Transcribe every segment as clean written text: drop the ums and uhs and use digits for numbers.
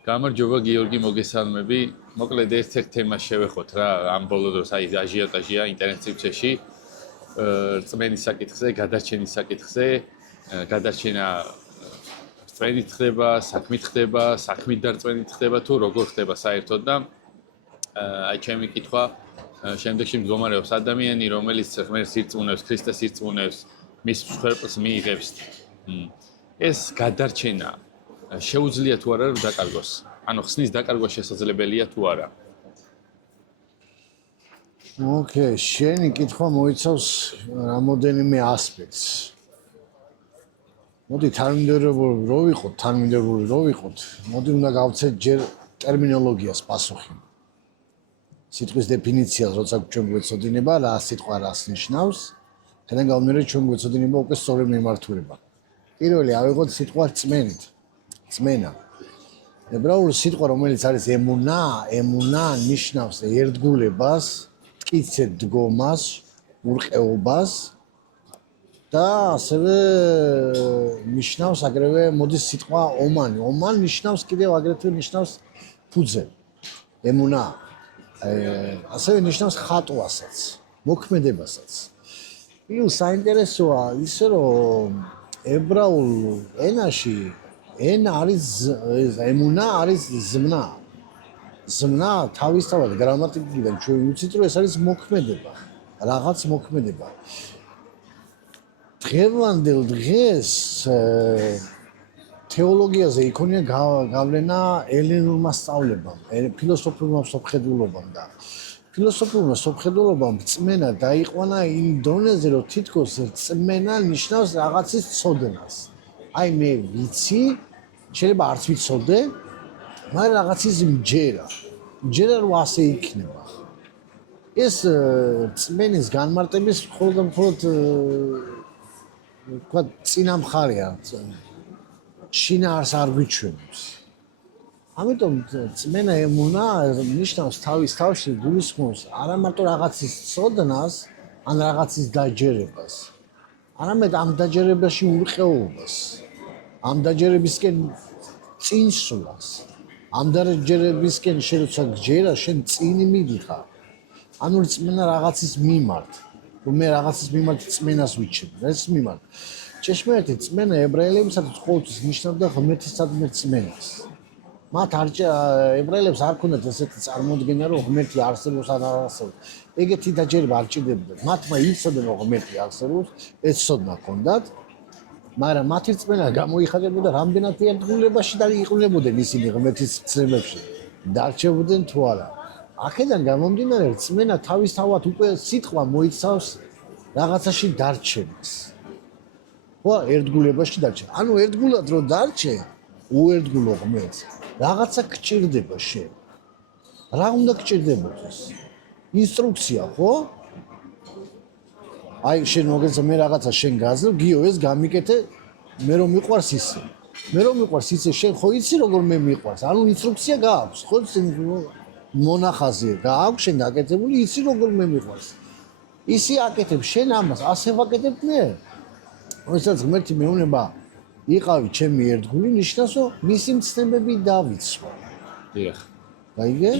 გამარჯობა გიორგი, მოგესალმები. მოკლედ ერთ-ერთ თემას შევეხოთ რა, ამ ბოლო დროს აი აჟიოტაჟია ინტერნეტ სივრცეში. რწმენის საკითხზე, გადარჩენის საკითხზე, გადარჩენა რწმენით ხდება, საქმით ხდება, საქმით დარწმენით ხდება თუ როგორ ხდება საერთოდ და აი ჩემი კითხვა შემდეგში მდგომარეობს ადამიანი, რომელიც ღმერთს ირწმუნებს, ქრისტეს ირწმუნებს, მის მსხვერპლს მიიღებს. ეს გადარჩენა შეუძლია თუ არა რომ დაკარგოს? ანუ ხსნის დაკარგვა შესაძლებელია თუ არა? ოკეი, შენი კითხვა მოიცავს რამოდენიმე ასპექტს. მოდი თანმიმდევრული რო ვიყოთ, მოდი უნდა გავცეთ ჯერ ტერმინოლოგიას პასუხი. სიტყვის დეფინიციას როცა ჩვენ გვეცოდინება, რა სიტყვა რას ნიშნავს, თედან გამომდინარე ჩვენ გვეცოდინება უკვე სწორი მიმართულება. პირველი ავიღოთ სიტყვა რწმენით. რწმენა. ებრაული სიტყვა, რომელიც არის ემუნა ნიშნავს ერთგულებას, მტკიცე დგომას, ურყეობას და ასევე ნიშნავს აგრევე მოდის სიტყვა ომანი. ომან ნიშნავს კიდევ აგრეთვე ნიშნავს ფუძე. ემუნა. ასევე ნიშნავს ხატვასაც, მოქმედებასაც. საინტერესოა ისე რომ ებრაულ ენაში ენა არის ემუნა არის ზმნა. ზმნა თავისთავად გრამატიკიდან ჩვენ ვიცით რომ ეს არის მოქმედება, რაღაც მოქმედება. დღევანდელ დღეს თეოლოგიაზე იქონია გავლენა ელენურმა სწავლებამ, ფილოსოფიურმა შეხედულობამ და ფილოსოფიურმა შეხედულობამ რწმენა დაიყვანა იმ დონეზე რომ თითქოს რწმენა ნიშნავს რაღაცის ცოდნას. აი მე ვიცი, შეიძლება არც ვიცოდე, მაგრამ რაღაცის მჯერა რომ ასე იქნება. ეს რწმენის განმარტების მხოლოდ თქვა წინა მხარეა. შინაარს არ გვიჩვენებს. ამიტომ რწმენა ემუნა ნიშნავს თავის თავში გულისხმობს არა მარტო რაღაცის ცოდნას, ან რაღაცის დაჯერებას. არამედ ამ დაჯერებაში ურყეობას. ამ დაჯერებისკენ წინსვლას. ამ დაჯერებისკენ შენ როცა გჯერა, შენ წინ მიდიხარ. ანუ რწმენა რაღაცის მიმართ. რომ მე რაღაცის მიმართ რწმენას ვიჩვენ, ეს მიმართ. ჭეშმარიტი რწმენა ებრაელებისათვის ყოველთვის ნიშნავდა ღმერთისადმი რწმენას. მათ ებრაელებს არ ქონდათ ესეთი წარმოდგენა, რომ ღმერთი არსებობს ან არ არსებობს. ეგეთი დაჯერება არ ჭირდებოდა. მათმა იცოდნენ, რომ ღმერთი არსებობს, ეს ცოდნა ჰქონდათ. მაგრამ მათი რწმენა გამოიხატებოდა რამდენად ერთგულებაში და იყვნებოდნენ ისინი ღმერთის ცნებებში. დარჩებოდნენ თუ არა. აქედან გამომდინარე რწმენა თავისთავად უკვე სიტყვა მოიცავს რაღაცაში დარჩენას. ხო, ერთგულებაში დარჩენა. ანუ ერთგულად რო დარჩე, უერთგულო ღმერთს, რაღაცა გჭირდება შენ. რა უნდა გჭირდებოდეს? ინსტრუქცია, ხო? აი შენ მოგეცა მე რაღაცა შენ გაზრ, გიო ეს გამიკეთე, მე რომ მიყვარს ისე. მე რომ მიყვარს ისე, შენ ხო იცი როგორ მე მიყვარს? ანუ ინსტრუქცია გააქვს, ხო? მონახაზია გააქვს შენ გაკეთებული, იცი როგორ მე მიყვარს. ისი აკეთებ შენ ამას, ასე ვაკეთებ მე. როდესაც ღმერთი მეუბნება იყავი ჩემი ერთგული, ნიშნავს რომ მისი მცნებები დავიცვა. დიახ. გაიგე?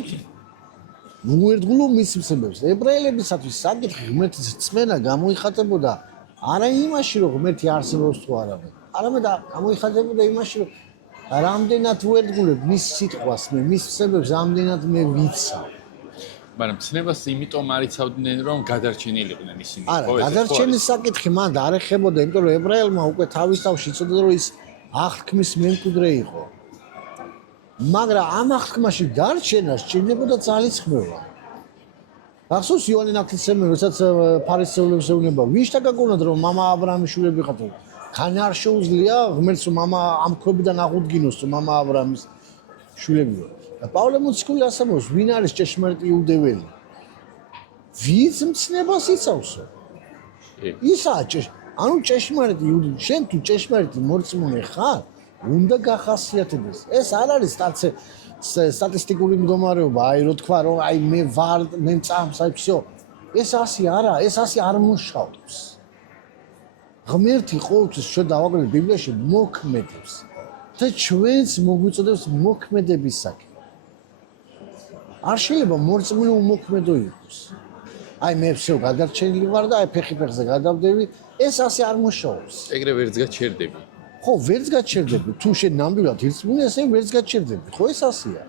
უერთგულო მისი მცნებებს. ებრაელებისათვის საკითხი ღმერთის რწმენა გამოიხატებოდა არა იმაში რომ ღმერთი არსებობს თუ არა, არამედ გამოიხატებოდა იმაში რომ რამდენად უერთგულებ მის სიტყვას მე, მის მცნებებს რამდენად მე ვიცავ. მაგრამ მცნებას იმიტომ არ იცავდნენ რომ გადარჩენილიყვნენ ისინი. არა, გადარჩენის საკითხი მან არ ეხებოდა, იმიტომ რომ ებრაელმა უკვე თავის თავში იცოდა რომ ის აღთქმის მემკვიდრე იყო. მაგრამ ამ აღთქმაში დარჩენა სჭირდებოდა ძალისხმევა. ახსოვს იოანე ნათლისმცემელი, როდესაც ფარისევლებს ეუბნება, ვინ შეგაგონათ რომ მამა აბრაამის შვილები ხართ? ხან არ შეუძლია ღმერთს რომ მამა ამ ქვებიდან აღუდგინოს რომ მამა აბრაამის შვილებია. და პავლე მოციქული ასე მოსს, ვინ არის ჭეშმარიტი იუდეველი? ვინც მცნებას იცავსო? ისა ანუ ჭეშმარიტი იუდე, შენ თუ ჭეშმარიტი მორწმუნე ხარ, უნდა გახასიათდეს. ეს არ არის სტატისტიკური მდგომარეობა, აი რო თქვა რომ აი მე ვარ, მე მწამს, აი всё. ეს ასე არა, ეს ასე არ მუშაობს. ღმერთი ყოველთვის ჩვენ დავაკვირდით ბიბლიაში მოქმედებს. და ჩვენს მოგვიწოდებს მოქმედების საქმე. არ შეიძლება მორწმუნე უმოქმედო იყოს. აი მე всё გადარჩენილი ვარ და აი ფეხი-ფეხზე გადავდები, ეს ასე არ მუშაობს. ეგრე ვერც გაჩერდები. ხო, ვერც გაჩერდები. თუ შენ ნამდვილად ირწმუნე, ესე ვერც გაჩერდები. ხო, ეს ასეა.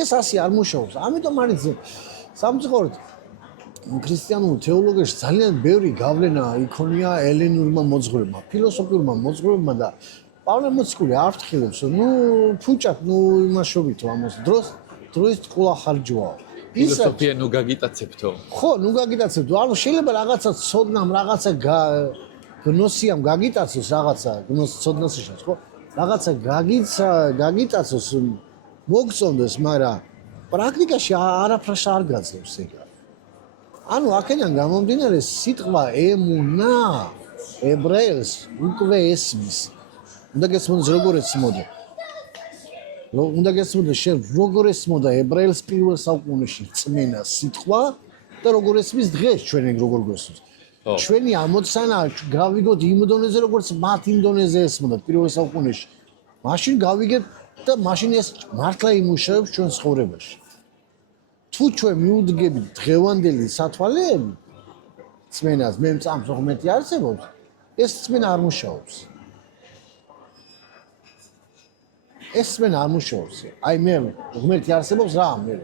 ეს ასე არ მუშაობს. ამიტომ არის სამწუხაროდ ქრისტიანულ თეოლოგიაში ძალიან ბევრი გავლენა იქონია ელენურმა მოძღვრებმა, ფილოსოფიურმა მოძღვრებმა და პავლე მოციქული არ ფრთხილებს, ფუჭად, იმაშობითო ამას დროის ყוла ხარჯვაა. ფილოსოფია ნუ გაგიტაცებთო. ხო, ნუ გაგიტაცებთ. ანუ შეიძლება რაღაცა ცოდნამ, რაღაცა გნოსიამ გაგიტაცოს რაღაცა, ცოდნას შეშოს, ხო? რაღაცა გაგიტაცოს, მოგწონდეს, მაგრამ პრაქტიკაში არაფერს არ გაძლევს ეგ. ანუ აქედან გამომდინარე სიტყვა ემუნა ებრაელს უკვე ესმის. უნდა გესმოდეს როგორ ესმოდა. უნდა გესმოდეს შენ როგორ ესმოდა ებრაელს პირველ საუკუნეში წმენა სიტყვა და როგორ ესმის დღეს ჩვენ ეგ როგორ გვესმის. ჩვენი ამოცანა გავიგოთ იმ დონეზე როგორც მათ იმ დონეზე ესმოდათ პირველ საუკუნეში. მაშინ გავიგეთ და მაშინ ეს მართლა იმუშავებს ჩვენ ცხოვრებაში. თუ ჩვენ მიუდგებით დღევანდელი სათვალეები წმენას, მე მწამს ღმერთი არსებობს, ეს წმენა არ მუშაობს. ეს წმენა არ მუშაობს. აი მე ღმერთი არსებობს რა მე.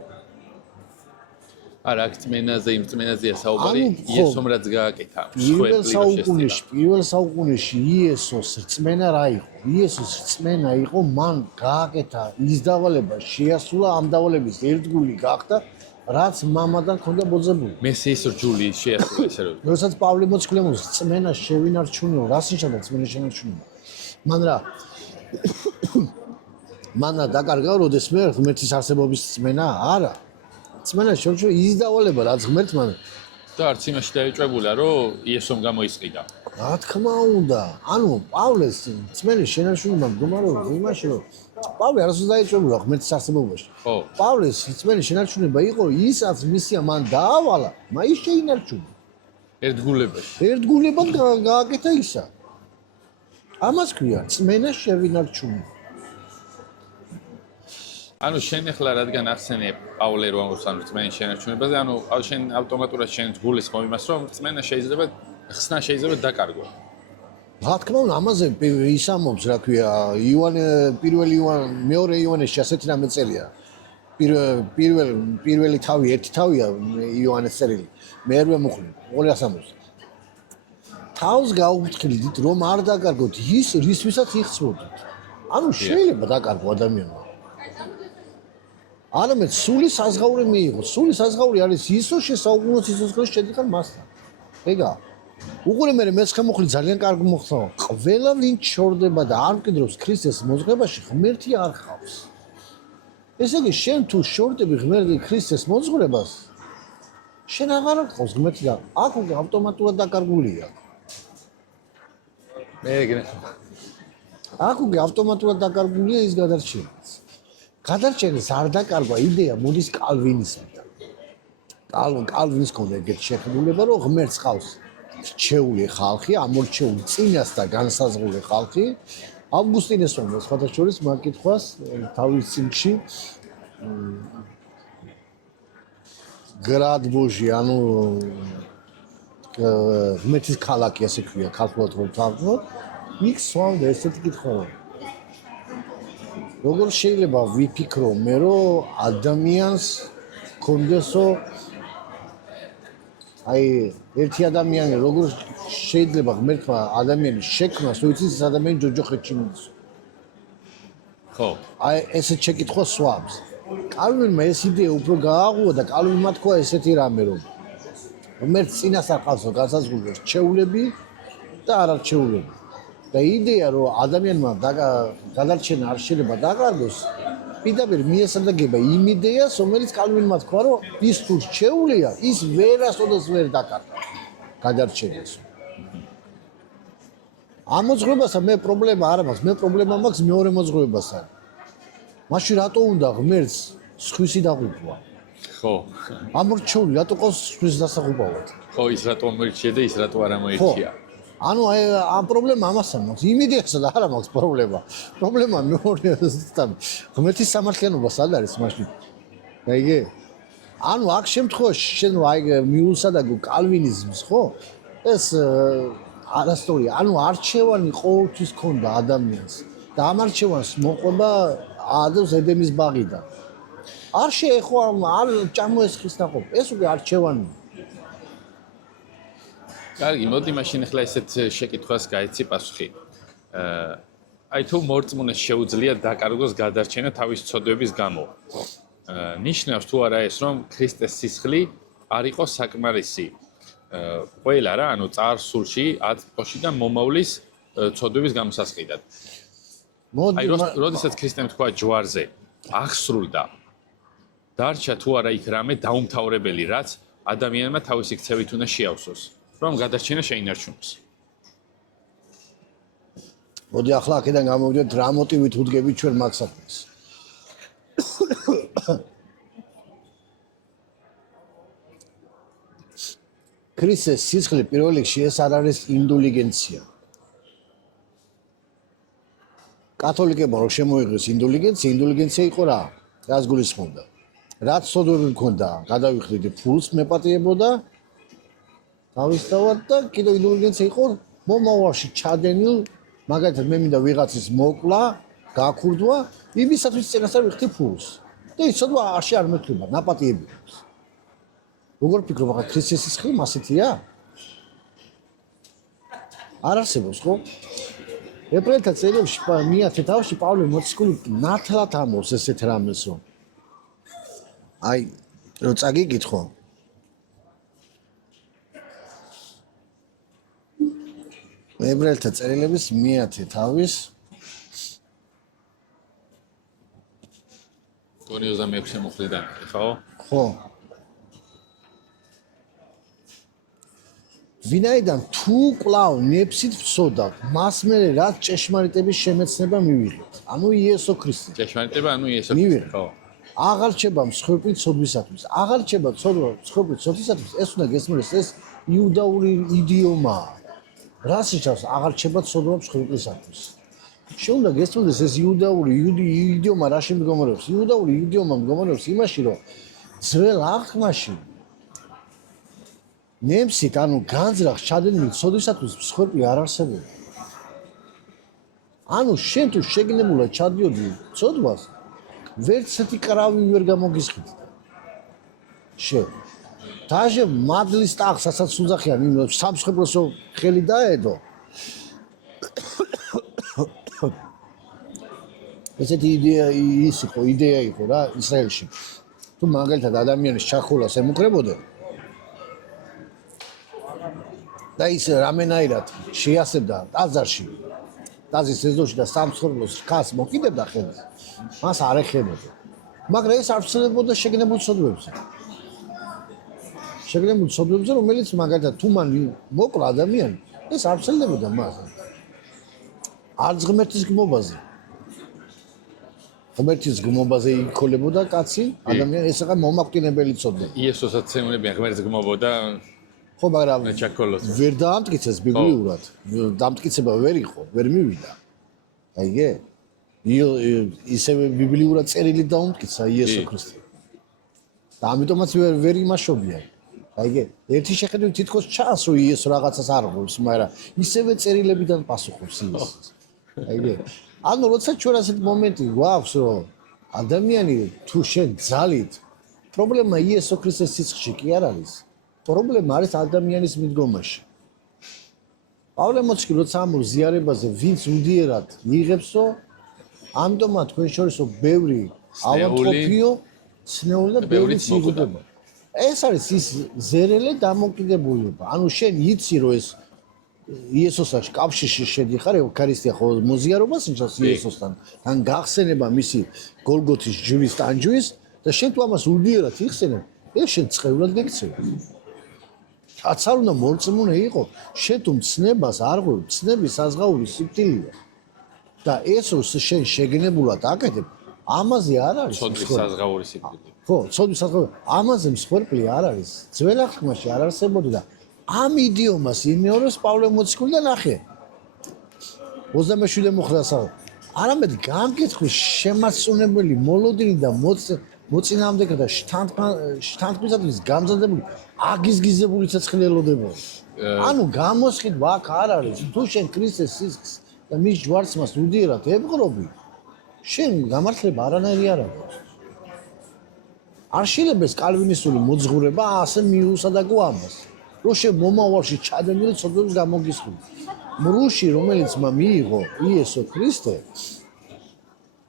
არა, აქ წმენაზე, იმ წმენაზეა საუბარი, იესომ რაც გააკეთა. პირველ საუკუნეში იესოს რწმენა რა იყო? იესოს რწმენა იყო, მან გააკეთა ის დავალება, შეასრულა ამ დავალების ერთგული გახდა, რაც მამადან ჰქონდა მოძებული. მესიის რჯული შეასრულა ესე რომ. როდესაც პავლე მოციქულემ რწმენა შევინარჩუნო, რას ნიშნავდა რწმენა შევინარჩუნება? მან დაკარგა როდესმე ღმერთის არსებობის რწმენა? არა. რწმენა შევჩვენა ის დავალება, რაც ღმერთმა და არც იმაში დაეჭვებულა, რომ იესომ გამოისყიდა. რა თქმა უნდა. ანუ პავლეს რწმენის შენარჩუნება მდგომარეობა იმაში, რომ პავლე არასდროს დაეჭვებულა ღმერთის არსებობაში. ხო. პავლეს რწმენის შენარჩუნება იყო ისაც მისია მან დაავალა, მაინც შეინარჩუნა. ერთგულებაში. ერთგულებად გააკეთა ისა. ამას ქვია რწმენა შევინარჩუნება. ანუ შენ ახლა რადგან ახსენე პავლე რომ ამბობს რწმენის შენარჩუნებაზე, ანუ შენ ავტომატურად შენ გულისხმობ იმას, რომ რწმენა შეიძლება ხსნა შეიძლება დაკარგო. რა თქმა უნდა, ამაზე ის ამბობს, რა ქვია, მეორე იოანეს ასეთი რამე წერია. პირველი თავი, ერთი თავია იოანეს წერილი. მერვე მუხლი, ყველას ამბობს. თავს გაუფრთხილდით, რომ არ დაკარგოთ ის, რისთვისაც იხსნოდით. ანუ შეიძლება დაკარგო ადამიანმა. არამედ სული საზღაური მიიღო. სული საზღაური არის ისო შესაუყუნოს ისოს ხელში შედიხარ მასთან. ეგა. უყურე მე მეცხე მუხლი ძალიან კარგი მოხსნა. ყველა ვინ ჩორდება და არ მკვიდრობს ქრისტეს მოძღვრებაში, ღმერთი არ ხავს. ესე იგი, შენ თუ შორდები ღმერთი ქრისტეს მოძღვრებას, შენ აღარ ხავს ღმერთი და აქ უკვე ავტომატურად დაკარგულია. მე ეგრე. აქ უკვე ავტომატურად დაკარგულია ის გადარჩენაც. გადარჩენის არ დაკარგვა იდეა მოდის კალვინისმიდან. კალვინის ქონდა ეგეთი შეხედულება, რომ ღმერთს ხავს რჩეული ხალხი, ამორჩეული წინასწარ განსაზღვრული ხალხი. ავგუსტინეს უნდა სხვადასხვა მაგ კითხვას თავის წიგნში გრად ბოჟი, ანუ ღმერთის ქალაქი ასე ქვია, ქართულად რომ თავგოთ, იქ სვამდა ესეთი კითხვა. როგორ შეიძლება ვიფიქრო მე, რომ ადამიანს კონდესო აი ერთი ადამიანი როგორ შეიძლება ღმერთმა ადამიანის შექმნას, უიცით ეს ადამიანი ჯოჯოხეთში მიდის. ხო. აი ესე შეკითხვა სვამს. კალვინმა ეს იდეა უფრო გააღუა და კალვინმა თქვა ესეთი რამე, რომ ღმერთს წინასწარ ყავსო განსაზღვრული რჩეულები და არარჩეულები. და იდეა რომ ადამიანმა გადარჩენა არ შეიძლება დაკარგოს, პირდაპირ მიესადაგება იმ იდეას, რომელიც კალვინმა თქვა, რომ ის თუ რჩეულია, ის ვერასოდეს ვერ დაკარგა გადარჩენას. ამ მოძღვრებასთან მე პრობლემა არ მაქვს, მე პრობლემა მაქვს მეორე მოძღვრებასთან. მაშინ რატო უნდა ღმერთს სხვისი დაღუპვა? ხო. ამორჩეული რატო ყავს სხვის დასაღუპავად? ხო, ის რატო მოირჩია და ის რატო არ ამოირჩია? ანუ აი ამ პრობლემა ამასთან მაქვს. იმედიაცა და არა მაქვს პრობლემა. პრობლემა მეორე ზუსტად ღმერთის სამართლიანობა სად არის მაშინ? აიგე? ანუ აქ შემთხვევაში შენ აი მიულსა და კალვინიზმს ხო? ეს არასწორია. ანუ არჩევანი ყოველთვის ქონდა ადამიანს და ამ არჩევანს მოყვება ადამს ედემის ბაღიდან. არ შეეხო არ ჩამოესხის ნაყოფ. ეს უკვე არჩევანია. კარგი, მოდი მაშინ ახლა ესეთ შეკითხვას გაიცი პასუხი. აი თუ მორწმუნეს შეუძლია დაკარგოს გადარჩენა თავის ცოდვების გამო. ნიშნავს თუ არა ეს რომ ქრისტეს სისხლი არ იყო საკმარისი. ყველა რა, ანუ წარსულში აწმყოში და მომავლის ცოდვების გამოსასყიდად. აი როდესაც ქრისტემ თქვა ჯვარზე აღსრულდა დარჩა თუ არა იქ რამე დაუმთავრებელი რაც ადამიანმა თავისი ქცევით უნდა შეავსოს. რომ გადარჩენა შეინარჩუნოს. მოდი ახლა აქედან გამოვიდეთ რა მოტივით უდგებით ჩვენ მაგ საქმეს. ქრისტეს სისხლი პირველ რიგში ეს არ არის ინდულიგენცია. კათოლიკებმა რო შემოიღეს ინდულიგენცია იყო რა? რას გულისხმობდა? რაც სოდორი მქონდა, გადავიხდით ფულს მეპატიებოდა თავისთავად და კიდევ ინდულიგენცია იყო მომავალში ჩადენილ მაგალითად მე მინდა ვიღაცის მოკლა, გაქურდვა, იმისათვის წინასწარ ვიხდი ფულს. და იცოდვა არში არ მეთქება, ნაპატიები აქვს. როგორ ფიქრობ, ახლა ქრისტეს სისხლი მასეთია? არ არსებობს, ხო? ებრაელთა წერილებში მეათე თავში პავლე მოციქული ნათლად ამბობს ესეთ რამეს, რომ აი, რო წაგიგითხო ებრაელთა წერილების მეათე თავის 26 მუხლიდან, ხო? ხო. ვინაიდან თუ კვლავ ნეფსით ვწოდა, მას მერე რაც ჭეშმარიტების შემეცნება მივიღეთ. ანუ იესო ქრისტე. ჭეშმარიტება, ანუ იესო ქრისტე, ხო? აღარ რჩება მსხვერპლი ცოდვისათვის. აღარ რჩება მსხვერპლი ცოდვისათვის, ეს უნდა გესმოდეს, ეს იუდაური იდიომაა. რას ნიშნავს აღარ რჩება ცოდვა მსხვერპლისათვის? შენ უნდა გესმოდეს ეს იუდაური იდიომა რაში მდგომარეობს? იუდაური იდიომა მდგომარეობს იმაში, რომ ძველ აღთქმაში ნემსით, ანუ განზრახ ჩადენილი ცოდვისათვის მსხვერპლი არ არსებობდა. ანუ შენ თუ შეგნებულად ჩადიოდი ცოდვას, ვერცერთი კრავი ვერ გამოგისხდით. შენ დაჟე მადლის ტახს ასაც უძახიან იმ სამსხვერპლოსო ხელი დაედო. ესეთი იდეა იყო რა ისრაელში. თუ მაგალითად ადამიანის ჩახულას ემუქრებოდე და ის რამენაირად შეასებდა ტაძარში, ტაძრის ეზოში და სამსხვერპლოს ხას მოკიდებდა ხელს, მას არ ეხებოდა. მაგრამ ეს არ ვცლებოდა შეგნებულ ცოდვებზე. შეგნებულ ცოდვებზე, რომელიც მაგალითად თუ მან მოკლა ადამიანი, ეს არ ვცლებოდა მას. არც ღმერთის გმობაზე. ღმერთის გმობაზე იქოლებოდა კაცი, ადამიანი, ეს ახლა მომაკვდინებელი ცოდვა. იესოსაც ეუნებიან ღმერთს გმობოდა ხო, მაგრამ ჩაკოლოს. ვერ დაამტკიცეს ბიბლიურად. დამტკიცება ვერ იყო, ვერ მივიდა. აიგე? ისევე ბიბლიურად წერილი დაუმტკიცა იესო ქრისტე. და ამიტომაც ვერ იმაშობიან. აიგე? ერთი შეხედვით თითქოს ჩანს, რომ იესო რაღაცას არ ღვევს, მაგრამ ისევე წერილებიდან პასუხობს ის. აიგე? ანუ როცა ჩვენ ასეთ მომენტი გვაქვს, რომ ადამიანი თუ შენ ძალით, პრობლემა იესო ქრისტეს სისხლში კი არ არის. პრობლემა არის ადამიანის მიდგომაში. პავლე მოციქული როცა ამბობს ზიარებაზე, ვინც უდიერად იღებსო, ამიტომაც თქვენ შორისო ბევრი ავადმყოფიო, ცნეული და ბევრი სიღვდება. ეს არის ის ზერელე დამოკიდებულება. ანუ შენ იცი რომ ეს იესოსთან კავშირში შედიხარ, ევქარისტია ხო მოზიარობას ნიშნავს იესოსთან, თან გახსენება მისი გოლგოთის ჯვრის ტანჯვის და შენ თუ ამას უდიერად იხსენებ, ეს შენ წყევრად გექცევა. რაც არ უნდა მორწმუნე იყო, შენ თუ მცნებას არ ღვევ, მცნების საზღაური სიკვდილია. და ეს რო შენ შეგნებულად აკეთებ, ამაზე არ არის ცოდვის საზღაური სიკვდილი. ხო, ცოდვის საზღაური. ამაზე მსხვერპლი არ არის. ძველ აღთქმაში არ არსებობდა და ამ იდიომას იმეორებს პავლე მოციქული და ნახე 27 მოხდასა არამედ გამკითხვის შემასწუნებელი მოლოდინი და მოწინააღმდეგე და შთანთქმისათვის გამზადებული აგიზგიზებული ცეცხლი ელოდებოდა. ანუ გამოსყიდვა აქ არ არის თუ შენ ქრისტეს სისხლს და მის ჯვარცმას უდიერად ებღრობი შენ გამართლება არანაირი არ აქვს. არ შეიძლება ეს კალვინისტური მოძღვრება ასე მიუსადაგო ამას. რომ შენ მომავალში ჩადენილი ცოდვების გამოგისხული. მრუში რომელიც მიიღო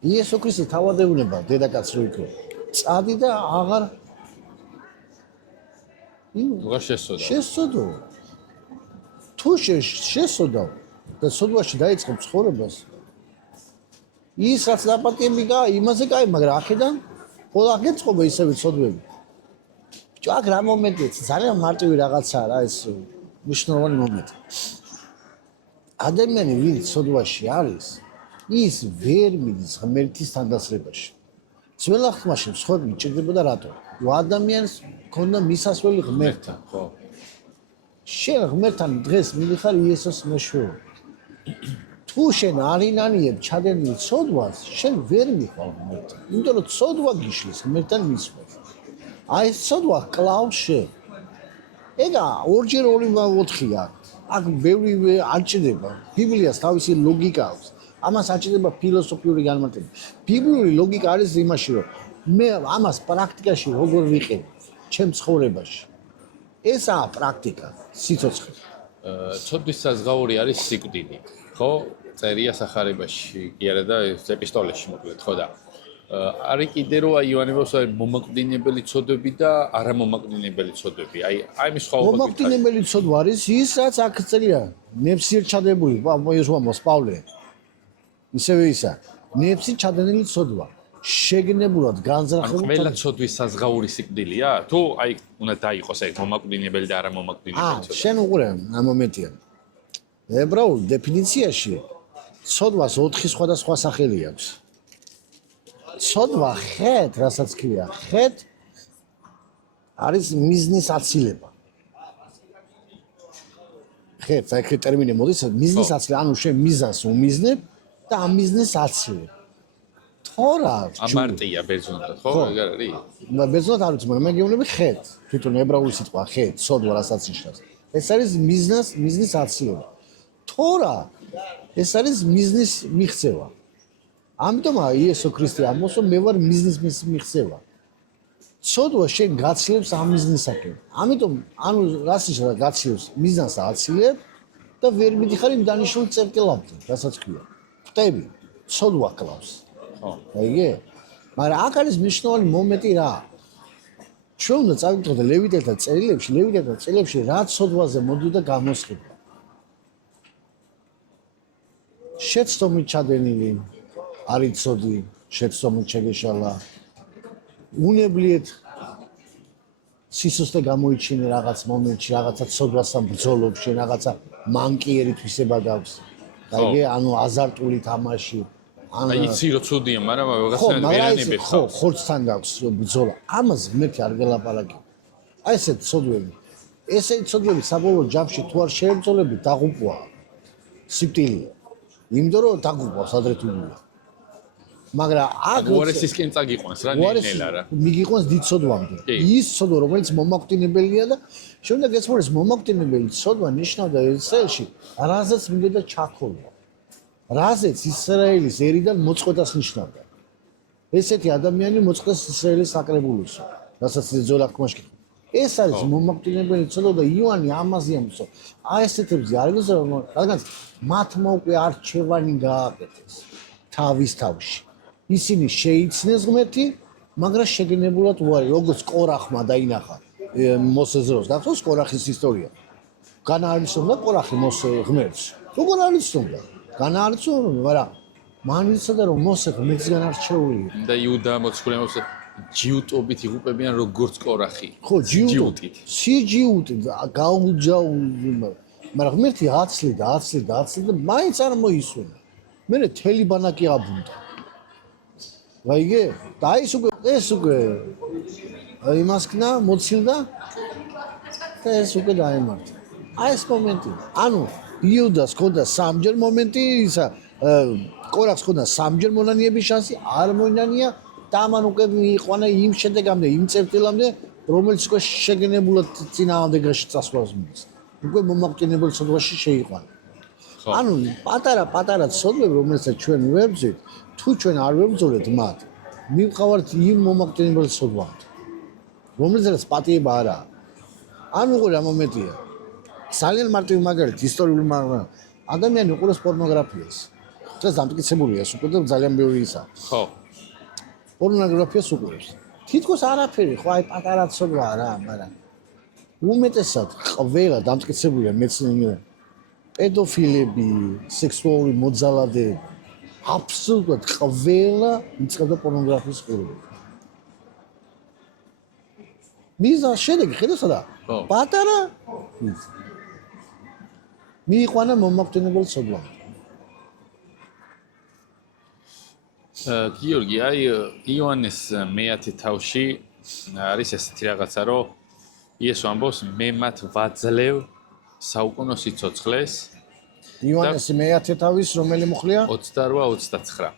იესო ქრისტე თავადებუნება დედაკაც რო იქო. წადი და აღარ შესწოდო. თუ შესწოდო და ცოდვაში დაიწყებ ცხოვრებას ის რაც დაპატიმი იმაზე კაი, მაგრამ აქედან ყველა გეწყობა ისევ ცოდვები. აქ რა მომენტია, ძალიან მარტივი რაღაცაა რა ეს მნიშვნელოვანი მომენტი. ადამიანი ვინც ცოდვაში არის, ის ვერ მიდის ღმერთის თანდასწრებაში. ძველ აღთქმაში მსხვერპლი ჭირდებოდა რატო? რომ ადამიანს ქონდა მისასვლელი ღმერთთან, ხო. შენ ღმერთთან დღეს მიდიხარ იესოს მეშვეობით. თუ შენ არინანიებ ჩადენილ ცოდვას, შენ ვერ მიხარ ღმერთთან. იმიტომ რომ ცოდვა გიშლის ღმერთთან მისვლას. აი ეს ცოდვა კლავს შენ. ეგა ორჯერ 2/4-ია. აქ ბევრი არ ჭირდება. ბიბლიას თავისი ლოგიკა აქვს. ამას არ ჭირდება ფილოსოფიური განმარტება. ბიბლიური ლოგიკა არის იმაში, რომ მე ამას პრაქტიკაში როგორ ვიყენებ ჩემ ცხოვრებაში. ესაა პრაქტიკა, სიცოცხლე. ცოდვის საზღაური არის სიკვდილი, ხო? წერია სახარებაში, კი არა და ეპისტოლეში მოკლედ, ხო და არის კიდე რომ აი ივანებოს არის მომაკვდინებელი ცოდვები და არამომაკვდინებელი ცოდვები. აი ამის სხვა მომაკვდინებელი ცოდვა არის ის, რაც აქ წერია, ნებსიერ ჩადებული, მოიესვამოს პავლე. ისევე ისა, ნებსი ჩადენილი ცოდვა. შეგნებულად განზრახებული. ყველა ცოდვის საზღაური სიკვდილია? თუ აი უნდა დაიყოს ეგ მომაკვდინებელი და არამომაკვდინებელი ცოდვა. შენ უყურე ამ მომენტია. ებრაულ დეფინიციაში ცოდვას 4 სხვადასხვა სახელი აქვს. ცოდვა ხეთ, რასაც ქვია, ხეთ არის მიზნის აცილება. ხეთ, აი ეს ტერმინი მოდის, მიზნის აცილება, ანუ შენ მიზანს უმიზნებ და ამ მიზნეს აცილებ. თორა ამარტია ბერძნულად, ხო? ეგ არის? ბერძნულად არ ვიცი, მაგრამ მე გეუბნები ხეთ, თვითონ ებრაული სიტყვა ხეთ, ცოდვა რასაც ნიშნავს. ეს არის მიზნის აცილება. თორა ეს არის მიზნის მიღწევა. ამიტომ იესო ქრისტე ამბობს, რომ მე ვარ მიზნის მიღწევა. ცოდვა შენ გაცილებს ამ მიზნისაკენ. ამიტომ ანუ რას ნიშნავს გაცილებს? მიზანს აცილებ და ვერ მიდიხარ იმ დანიშნულ წერტილამდე, რასაც ქვია. ხტები, ცოდვა კლავს. ხო. აიგე? მაგრამ აქ არის მნიშვნელოვანი მომენტი რა. ჩვენ უნდა წავიდეთ ლევიტელთა წერილებში, რა ცოდვაზე მოდიოდა გამოსხება. შეცდომით ჩადენილი არის ცოდი, შეცდომით შეგეშალა. უნებლიეთ სისუსტე გამოიჩინე რაღაც მომენტში, რაღაცა ცოდვასთან ბრძოლობ, შენ რაღაცა მანკიერი თვისება გაქვს. აიგე, ანუ აზარტული თამაში. აი იცი რომ ცუდია, მაგრამ რაღაცნაირად ვერანებებს. ხო, ხორცთან გაქვს ბრძოლა. ამას მეთქი არ გელაპარაკი. აი ესეთ ცოდვები. ესეთი ცოდვები საბოლოო ჯამში თუ არ შეებრძოლები, დაღუპვა. სიკვდილია. იმიტომ რომ დაგუყვავს ადრეთულია. მაგრამ აქ უარესისკენ წაგიყვანს რა ნელა რა. მიგიყვანს დიდ ცოდვამდე. ის ცოდვა რომელიც მომაკვდინებელია და შენ უნდა გეცმოდეს მომაკვდინებელი ცოდვა ნიშნავდა ისრაელში რაზეც მიდოდა ჩაქოლვა. რაზეც ისრაელის ერიდან მოწყვეტას ნიშნავდა. ესეთი ადამიანი მოწყვეტს ისრაელის საკრებულოსო. რასაც ძველ აღთქმაში კითხვა. ეს არის მომაკვდინებელი ცოდვა და იოანე ამაზე ამბობს. აი ესეთებზე არ იგზავნა, რადგან მათმა უკვე არჩევანი გააკეთეს თავის თავში. ისინი შეიცნეს ღმერთი, მაგრამ შეგნებულად უარი, როგორც კორახმა დაინახა მოსეს დროს. გახსოვს კორახის ისტორია? განაარჩუნდა კორახი მოსე ღმერთს. როგორ არიცნობდა? განაარჩუნდა, მაგრამ მან იცოდა რომ მოსე ღმერთისგან არჩეულია. და იუდა მოციქულებს ჯიუტობით იღუპებიან როგორც კორახი. ხო, ჯიუტით. სიჯიუტით გაუჯაუზმა. მაგრამ ღმერთი აცლიდა და მაინც არ მოისურვა. მერე თელი ბანაკი აბუნდა. ვაიგე? და ეს უკვე იმას ქნა, მოცილდა და ეს უკვე დაემართა. აი ეს მომენტი. ანუ იუდას ხოდა სამჯერ მომენტი, ისა კორაქს ხოდა სამჯერ მონანიების შანსი, არ მონანია და ამან უკვე მიიყვანა იმ შედეგამდე, იმ წერტილამდე, რომელიც უკვე შეგენებულად წინააღმდეგაში წასვლას მიდის. უკვე მომაკვდინებელ სოდვაში შეიყვანა. ანუ პატარა ცოდვები, რომელსაც ჩვენ ვებრძვით, თუ ჩვენ არ ვებრძოლეთ მათ, მივყავართ იმ მომაკვდინებელ სოდვამდე, რომელზეც პატიება არა. ანუ ყურე ამ მომენტია. ძალიან მარტივი მაგალითი ისტორიული მაგრამ ადამიანი უყურებს პორნოგრაფიას. ეს დამტკიცებულია, უკვე და ძალიან ბევრი ისა. ხო. პორნოგრაფიას უყურებს. თითქოს არაფერი, ხო აი პატარა ცოდვა რა, მაგრამ უმეტესად ყველა დამტკიცებულია მეცნიერები. პედოფილები, სექსუალური მოძალადეები, აბსოლუტურად ყველა იწყებდა პორნოგრაფიის ყურებას. მიზანს შედეგი ხედავსა და პატარა მიიყვანა მომაკვდინებელ ცოდვამ. გიორგი, აი იოანეს მე-10 თავში არის ესეთი რაღაცა, რომ იესო ამბობს მე მათ ვაძლევ საუკუნო სიცოცხლეს. იოანეს მე-10 თავის რომელი მუხლია? 28-29.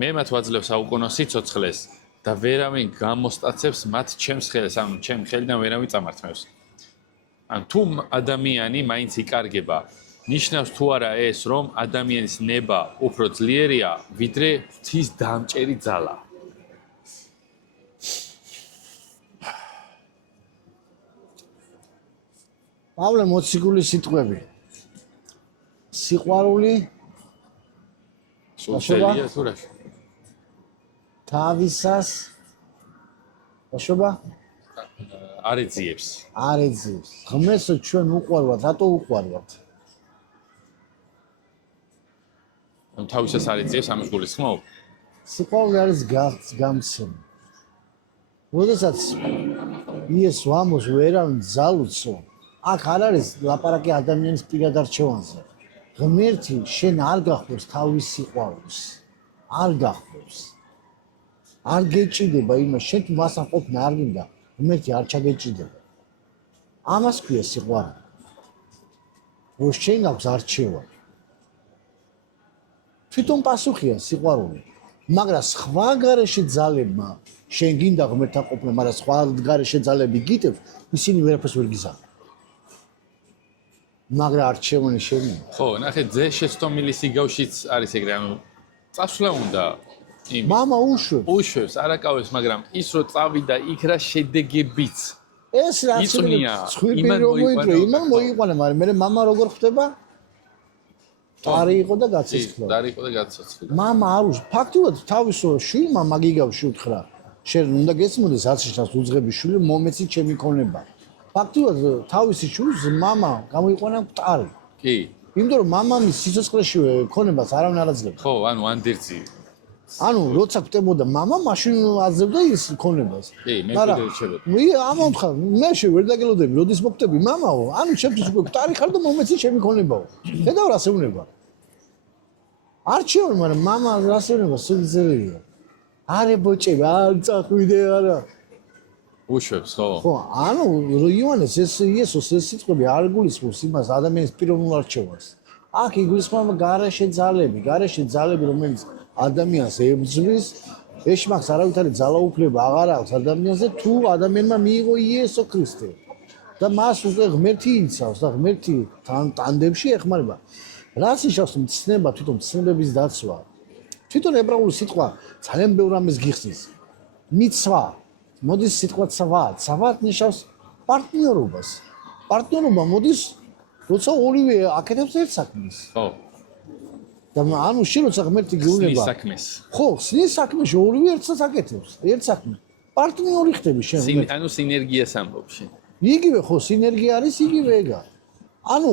მე მათ ვაძლევ საუკუნო სიცოცხლეს და ვერავინ გამოსტაცებს მათ ჩემს ხელს, ანუ ჩემ ხელიდან ვერავინ წამართმევს. ან თუ ადამიანი მაინც იკარგება, ნიშნავს თუ არა ეს, რომ ადამიანის ნება უფრო ძლიერია, ვიდრე ღვთის დამჭერი ძალა. პავლე მოციქულის სიტყვები. სიყვარული სულწელია თუ რა? თავისას ბაშობა არ ეძიებს. არ ეძიებს. ღმერთს ჩვენ უყვარვათ, რატო უყვარვათ? ანუ თავისას არ ეძიებს, ამის გულისხმობ? სიყვარული არის გამცემი. როდესაც იესო ამბობს ვერავინ ძალუცო, აქ არ არის ლაპარაკი ადამიანის პირად არჩევანზე. ღმერთი შენ არ გახდოს თავის სიყვარულს. არ გახდოს. არ გეჭიდება იმას, შენ თუ მას აყოფნა არ გინდა, ღმერთი არ ჩაგეჭიდება. ამას ქვია სიყვარული. რომ შენ აქვს არჩევა. თვითონ პასუხია სიყვარული. მაგრამ სხვა გარეშე ძალებმა შენ გინდა ღმერთთან ყოფნა, მაგრამ სხვა გარეშე ძალები გიტევს, ისინი ვერაფერს ვერ გიზარდენ. მაგრამ არჩევანი შენია. ხო, ნახე, ძე შეცდომილი სიგავშიც არის ეგრე, ანუ წასვლა უნდა იმ მამა უშვებს, არაკავებს, მაგრამ ის რო წავიდა იქ რა შედეგებიც. ეს რაც იწვნია, იმან მოიყვანა, მაგრამ მე მამა როგორ ხდება? დარი იყო და გაცოცხლა. დარი იყო და გაცოცხლა. მამა არ ფაქტობრივად თავის შვილმა მაგიგავში უთხრა, შენ უნდა გესმოდეს 10 წელს უძღები შვილი მომეცი ჩემი ქონება. ფაქტობრივად თავისი შვილს მამა გამოიყვანა მტარი. კი. იმიტომ რომ მამამის სიცოცხლეში ქონებას არავინ არ აძლევდა. ხო, ანუ ანდერძი. ანუ როცა ხდებოდა მამა, მაშინ აძლევდა ის ქონებას. კი, მე კიდე რჩებოდი. ამან ხარ, მე ვერ დაგელოდები, როდის მოხდები მამაო, ანუ ჩემთვის უკვე მტარი ხარ და მომეცი ჩემი ქონებაო. ხედავ რა შეუნება. არჩევი, მაგრამ მამა რა შეუნება, სულძელია. არე ბოჭები, არ წახვიდე არა. უშვებს, ხო? ხო, ანუ იოანეს ეს იესოს ეს სიტყვები არ გულისხმობს იმას ადამიანის პიროვნულ არჩევას. აქ იგულისხმება გარეშე ძალები, რომელიც ადამიანს ებრძვის, ეშმაკს არავითარი ძალაუფლება აღარ აქვს ადამიანზე, თუ ადამიანმა მიიღო იესო ქრისტე. და მას უკვე ღმერთი იცავს და ღმერთი ტანდემში ეხმარება. რაც ნიშნავს მცნება, თვითონ მცნებების დაცვა. თვითონ ებრაული სიტყვა ძალიან ბევრ რამეს გიხსნის. მიცვა მოდის სიტყვა ცვა ნიშნავს პარტნიორობას. პარტნიორობა მოდის, როცა ორივე აკეთებს ერთ საქმეს. ხო. და ანუ შენ როცა ღმერთი გეუბნება. სნის საქმეს. ხო, სნის საქმეში ორივე ერთსაც აკეთებს, ერთ საქმეს. პარტნიორი ხდები შენ. ანუ სინერგიას ამბობ შენ. იგივე ხო, სინერგია არის იგივე ეგა. ანუ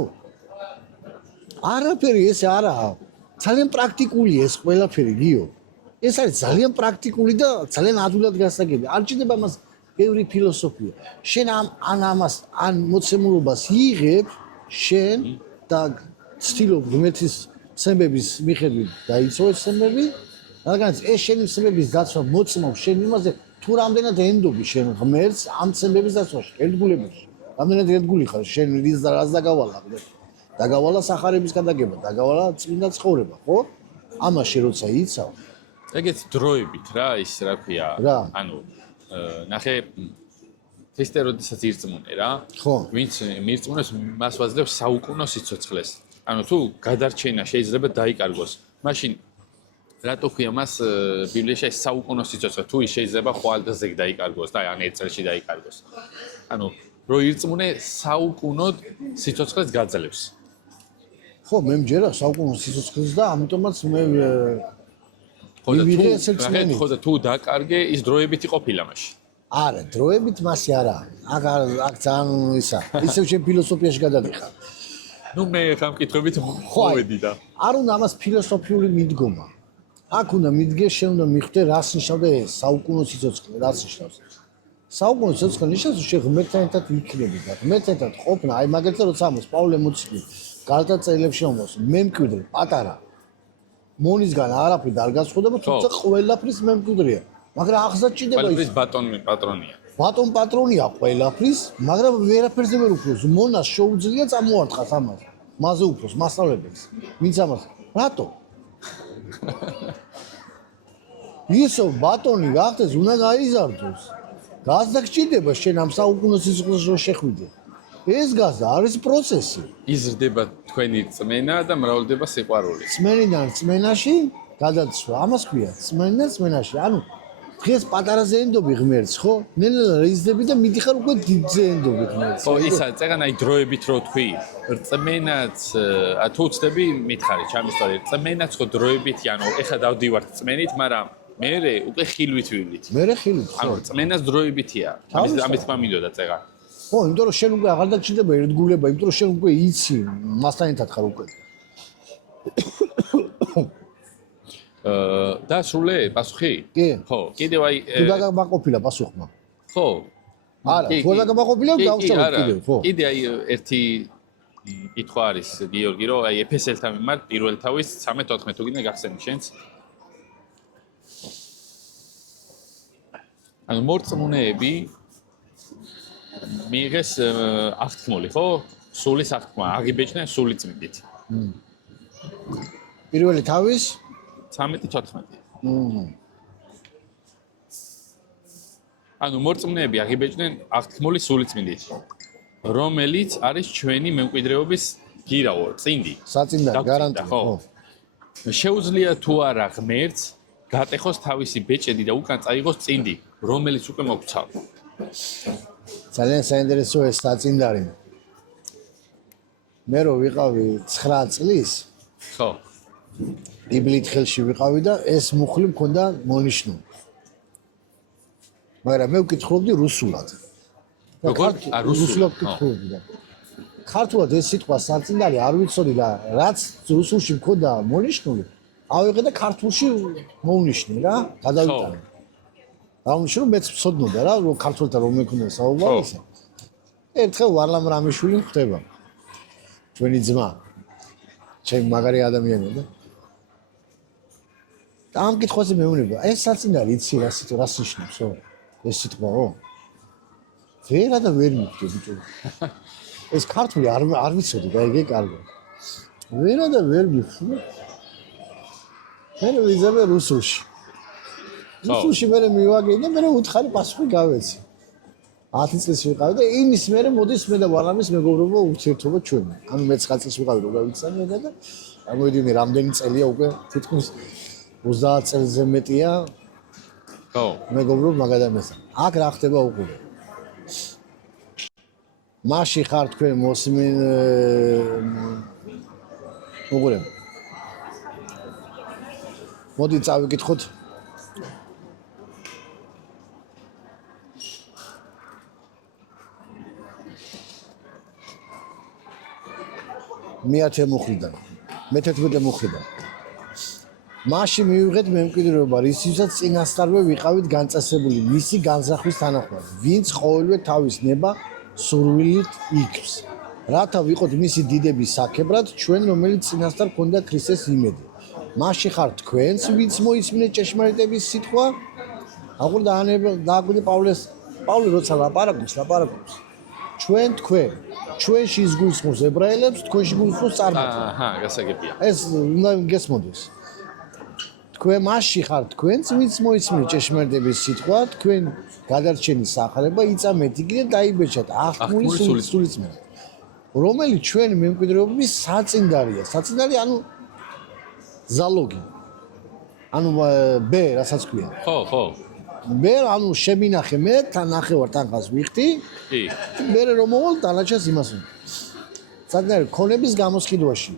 არაფერი ეს არაა. ძალიან პრაქტიკულია ეს ყველაფერი, გიო. ეს არის ძალიან პრაქტიკული და ძალიან ადვილად გასაგები. არ ჭირდება მას ბევრი ფილოსოფია. შენ ამას მოცემულობას იღებ შენ და ცდილობ ღმერთის ცნებების მიხედვით დაიცვა ეს ცნებები, რადგანაც ეს შენი ცნებების დაცვა მოწმობს შენ იმაზე, თუ რამდენად ენდობი შენ ღმერთს ამ ცნებების დაცვაში, ერთგულებაში. რამდენად ერთგული ხარ, შენ რას დაგავალა? დაგავალა სახარების გადაგება, დაგავალა წმინდა ცხოვრება, ხო? ამაში როცა იცავ, ეგეც დროებით რა ის რა ქვია, რა? ანუ ნახე ქრისტე როდესაც ირწმუნე რა, ხო. ვინც მირწმუნებს მას ვაძლევს საუკუნო სიცოცხლეს. ანუ თუ გადარჩენა შეიძლება დაიკარგოს, მაშინ რატო ქვია მას ბიბლიაში საუკუნო სიცოცხლე, თუ ის შეიძლება ხვალდაზე დაიკარგოს და ან ერთ წელში დაიკარგოს. ანუ რო ირწმუნე საუკუნოდ სიცოცხლეს გაძლევს. ხო, მე მჯერა საუკუნო სიცოცხლეს და ამიტომაც მე ხო და თუ დაკარგე ის დროებითი ყოფილა მაშინ. არა, დროებით მასე არა. აქ ძალიან ისა, ისევ შენ ფილოსოფიაში გადადიხარ. ნუ მე ხამ კითხვებით ხოვედი და არ უნდა ამას ფილოსოფიური მიდგომა. აქ უნდა მიდგეს, შენ უნდა მიხვდე რას ნიშნავდა ეს საუკუნო სიცოცხლე, რას ნიშნავს. საუკუნო სიცოცხლე ნიშნავს, შენ ღმერთთან ერთად იქნები და ღმერთთან ერთად ყოფნა, აი მაგალითად როცა ამოს პავლე მოციქული გარდა წერილებში ამოს, მე მკვიდრე პატარა. მონისგან არაფერი არ გასხვდება, თუმცა ყველაფრის მე მკვიდრია. მაგრამ ახსნა ჭირდება ის. ყველაფრის პატრონია. ბატონ პატრონია ყველაფრის, მაგრამ ვერაფერზე ვერ უფროს. მონას შეუძლია წამოარტყას ამას. მასზე უფროს, მასწავლებელს. ვინც ამას? რატო? ისო ბატონი გახდეს, უნდა გაიზარდოს. გაზდა გჭირდება შენ ამ საუკუნო სიცოცხლეს რო შეხვიდე. ეს გაზდა არის პროცესი. იზრდება თქვენი წმენა და მრავლდება სიყვარული. წმენიდან წმენაში გადაცვა. ამას ქვია, წმენიდან წმენაში. ანუ დღეს პატარაზე ენდობი ღმერთს, ხო? ნელ-ნელა იზრდები და მიდიხარ უკვე დიდზე ენდობი ღმერთს. ხო, ისა, წეგან აი დროებით რო თქვი, წმენაც თუ ვწდები მითხარი, ჩემი ისტორია, წმენაც ხო დროებითი, ანუ ეხლა დავდივართ წმენით, მაგრამ მე უკვე ხილვით ვივლით. მე ხილვით, ხო. ანუ წმენაც დროებითია. ამის თქმა მინდოდა წეგან. ხო, იმიტომ რომ შენ უკვე აღარ დაგჭირდება ერთგულება, იმიტომ რომ შენ უკვე იცი, მასთან ერთად ხარ უკვე. და სულე პასუხი? კი. ხო, კიდევ აი თუ დაგმაყოფილა პასუხმა. ხო. არა, თუ დაგმაყოფილა დავსწავლე კიდევ, ხო. კიდე აი ერთი კითხვა არის გიორგი, რომ აი ეფესელთან მიმართ პირველ თავის 13-14 თუ გინდა გახსენი შენც. ანუ მორწმუნეები მიიღეს აღთქმული, ხო? სულის აღთქმა, აგიბეჭდნენ სული წმინდით. პირველი თავის 13-14. ანუ მორწმუნეები აგიბეჭდნენ აღთქმული სული წმინდით, რომელიც არის ჩვენი მემკვიდრეობის გირავო, წინდი. საწინდარი გარანტია, ხო. შეუძლია თუ არა ღმერთს გატეხოს თავისი ბეჭედი და უკან წაიღოს წინდი, რომელიც უკვე მოგცავ. ძალიან საინტერესო ეს საწინდარი. მე რო ვიყავი 9 წლის, ხო. ბიბლიით ხელში ვიყავი და ეს მუხლი მქონდა მონიშნული. მაგრამ მე ვკითხულობდი რუსულად. როგორ? რუსულად ვკითხულობდი და ქართულად ეს სიტყვა საწინდარი არ ვიცოდი და რაც რუსულში მქონდა მონიშნული, ავიღე და ქართულში მოვნიშნე რა, გადავიტანე. ამაში რომ მეც ვცოდნოდა რა, რომ ქართულთან რომ მეკონა საუბარი ისე. ერთხელ ვარლამ რამიშვილი ხდება. ჩვენი ძმა. ჩემი მაგარი ადამიანია და ამ კითხვაზე მეუბნება, ეს საწინდარი იცი რა ნიშნავსო? ეს სიტყვაო? ვერა და ვერ მივხვდი ბიჭო. ეს ქართული არ ვიცოდი და ეგ კარგია. ვერა და ვერ მივხვდი. მე ვიზამე რუსულში. რუსულში მე მივაგე და მე უთხარი პასუხი გავეცი. 10 წელს ვიყავი და იმის მერე მოდის მე და ვარლამის მეგობრობა ურთიერთობა ჩვენი. ანუ მე 9 წელს ვიყავი რომ გავიცანე და ამოიდინე რამდენი წელია უკვე თითქმის 30 წელზე მეტია. ხო. მეგობრობა მაგადამესა. აქ რა ხდება უკვე? მასში ხარ თქვენ მოსმენ უყურებ. მოდი წავიკითხოთ. მე-10 მუხრიდან, მე-11 მუხრიდან. მასში მივიღეთ მემკვიდრეობა, რისთვისაც წინასწარვე ვიყავით განწესებული მისი განზრახვის თანახმად, ვინც ყოველვე თავის ნება სურვილით იქს. რათა ვიყოთ მისი დიდების საქებრად, ჩვენ რომელიც წინასწარ გქონდა ქრისტეს იმედი. მასში ხარ თქვენც, ვინც მოისმინეთ ჭეშმარიტების სიტყვა. აღარ დააკვირდი პავლე როცა ლაპარაკობს. ჩვენში ის გულისხმობს ებრაელებს, თქვენში გულისხმობს წარმართებს. აჰა, გასაგებია. ეს უნდა გესმოდეს. თქვენ მასში ხართ, თქვენც ვინც მოიცმენთ ჭეშმარიტების სიტყვა, თქვენ გადარჩენის სახალება იწამეთ იგი და დაიბეჭდათ აღქმული სულიწმელი. რომელიც ჩვენ მემკვიდრეობის საწინდარია. საწინდარი ანუ ზალოგი. ანუ ბ რასაც ქვია. ხო. მე ანუ შემინახე მე თან ნახევარ თანხას ვიხდი. კი. მე რომ მოვალ დანარჩენს იმას. საწინდარი ქონების გამოსყიდვაში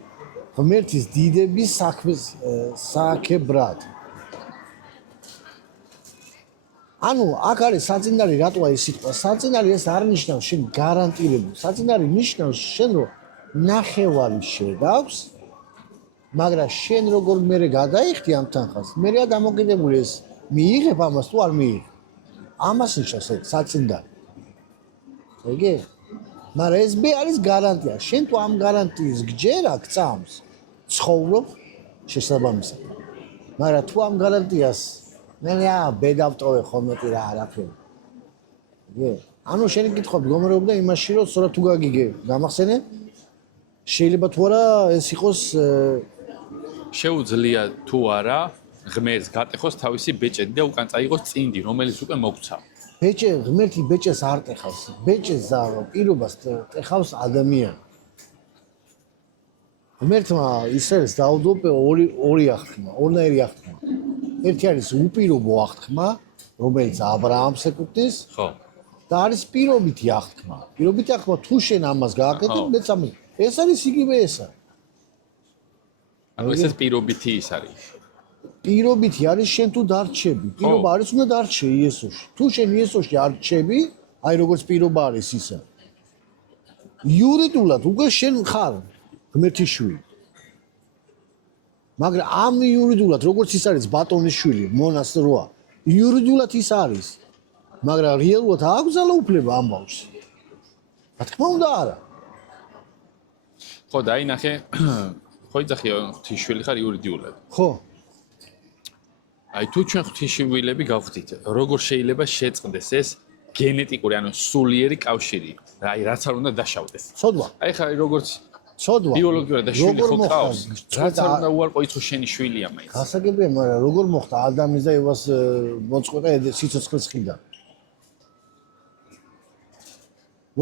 ღმერთის დიდების საქმეს სააკებრად. ანუ აქ არის საწინდარი რატოა ეს სიტყვა? საწინდარი ეს არ ნიშნავს შენ გარანტირებულ. საწინდარი ნიშნავს შენ რომ ნახევარი შეგავს, მაგრამ შენ როგორ მერე გადაიხდი ამ თანხას, მერეა დამოკიდებული ეს მიიღებ ამას თუ არ მიიღებ. ამას ნიშნავს ეს საწინდარი. ეგე? მაგრამ ეს ბე არის გარანტია. შენ თუ ამ გარანტიის გჯერა გწამს, ცხოვრობ შესაბამისად. მაგრამ თუ ამ გარანტიას მე ბე დავტოვე ხოლმე რა არაფერი. ეგე? ანუ შენ გითხობ გომრობდა იმაში რომ სწორად თუ გაგიგე, გამახსენე? შეიძლება თუ არა ეს იყოს შეუძლია თუ არა ღმერთს გატეხოს თავისი ბეჭედი და უკან წაიღოს წინდი, რომელიც უკვე მოგცა. ღმერთი ბეჭეს არ ტეხავს. ბეჭეს და პირობას ტეხავს ადამიანი. ღმერთმა ისრაელს დაუდო ორი აღთქმა, ორნაირი აღთქმა. ერთი არის უპირობო აღთქმა, რომელიც აბრაამს ეკუთვნის. ხო. და არის პირობითი აღთქმა. პირობითი აღთქმა თუ შენ ამას გააკეთებ, მეც ამას. ეს არის იგივე ესა. ანუ ესეც პირობითი ის არის. პირობითი არის შენ თუ დარჩები. პირობა არის უნდა დარჩე იესოში. თუ შენ იესოში არ რჩები, აი როგორც პირობა არის ისა. იურიდულად უკვე შენ ხარ ღმერთის შვილი. მაგრამ ამ იურიდულად როგორც ის არის ბატონის შვილი, მონას როა, იურიდულად ის არის. მაგრამ რეალურად აქვს ძალაუფლება ამ ბავშვს. რა თქმა უნდა არა. ხო, დაინახე, ხო იძახია ღვთისშვილი ხარ იურიდიულად. ხო. აი თუ ჩვენ ღვთისშვილები გავხდით, როგორ შეიძლება შეწყდეს ეს გენეტიკური, ანუ სულიერი კავშირი? აი რაც არ უნდა დაშავდეს. ცოდვა. აი ხა როგორც ცოდვა. ბიოლოგიურად და შვილი ხო ყავს? რაც არ უნდა უარყო იცო შენი შვილია მაინც. გასაგებია, მაგრამ როგორ მოხდა ადამის და ევას მოწყვეტა სიცოცხლის ხიდან?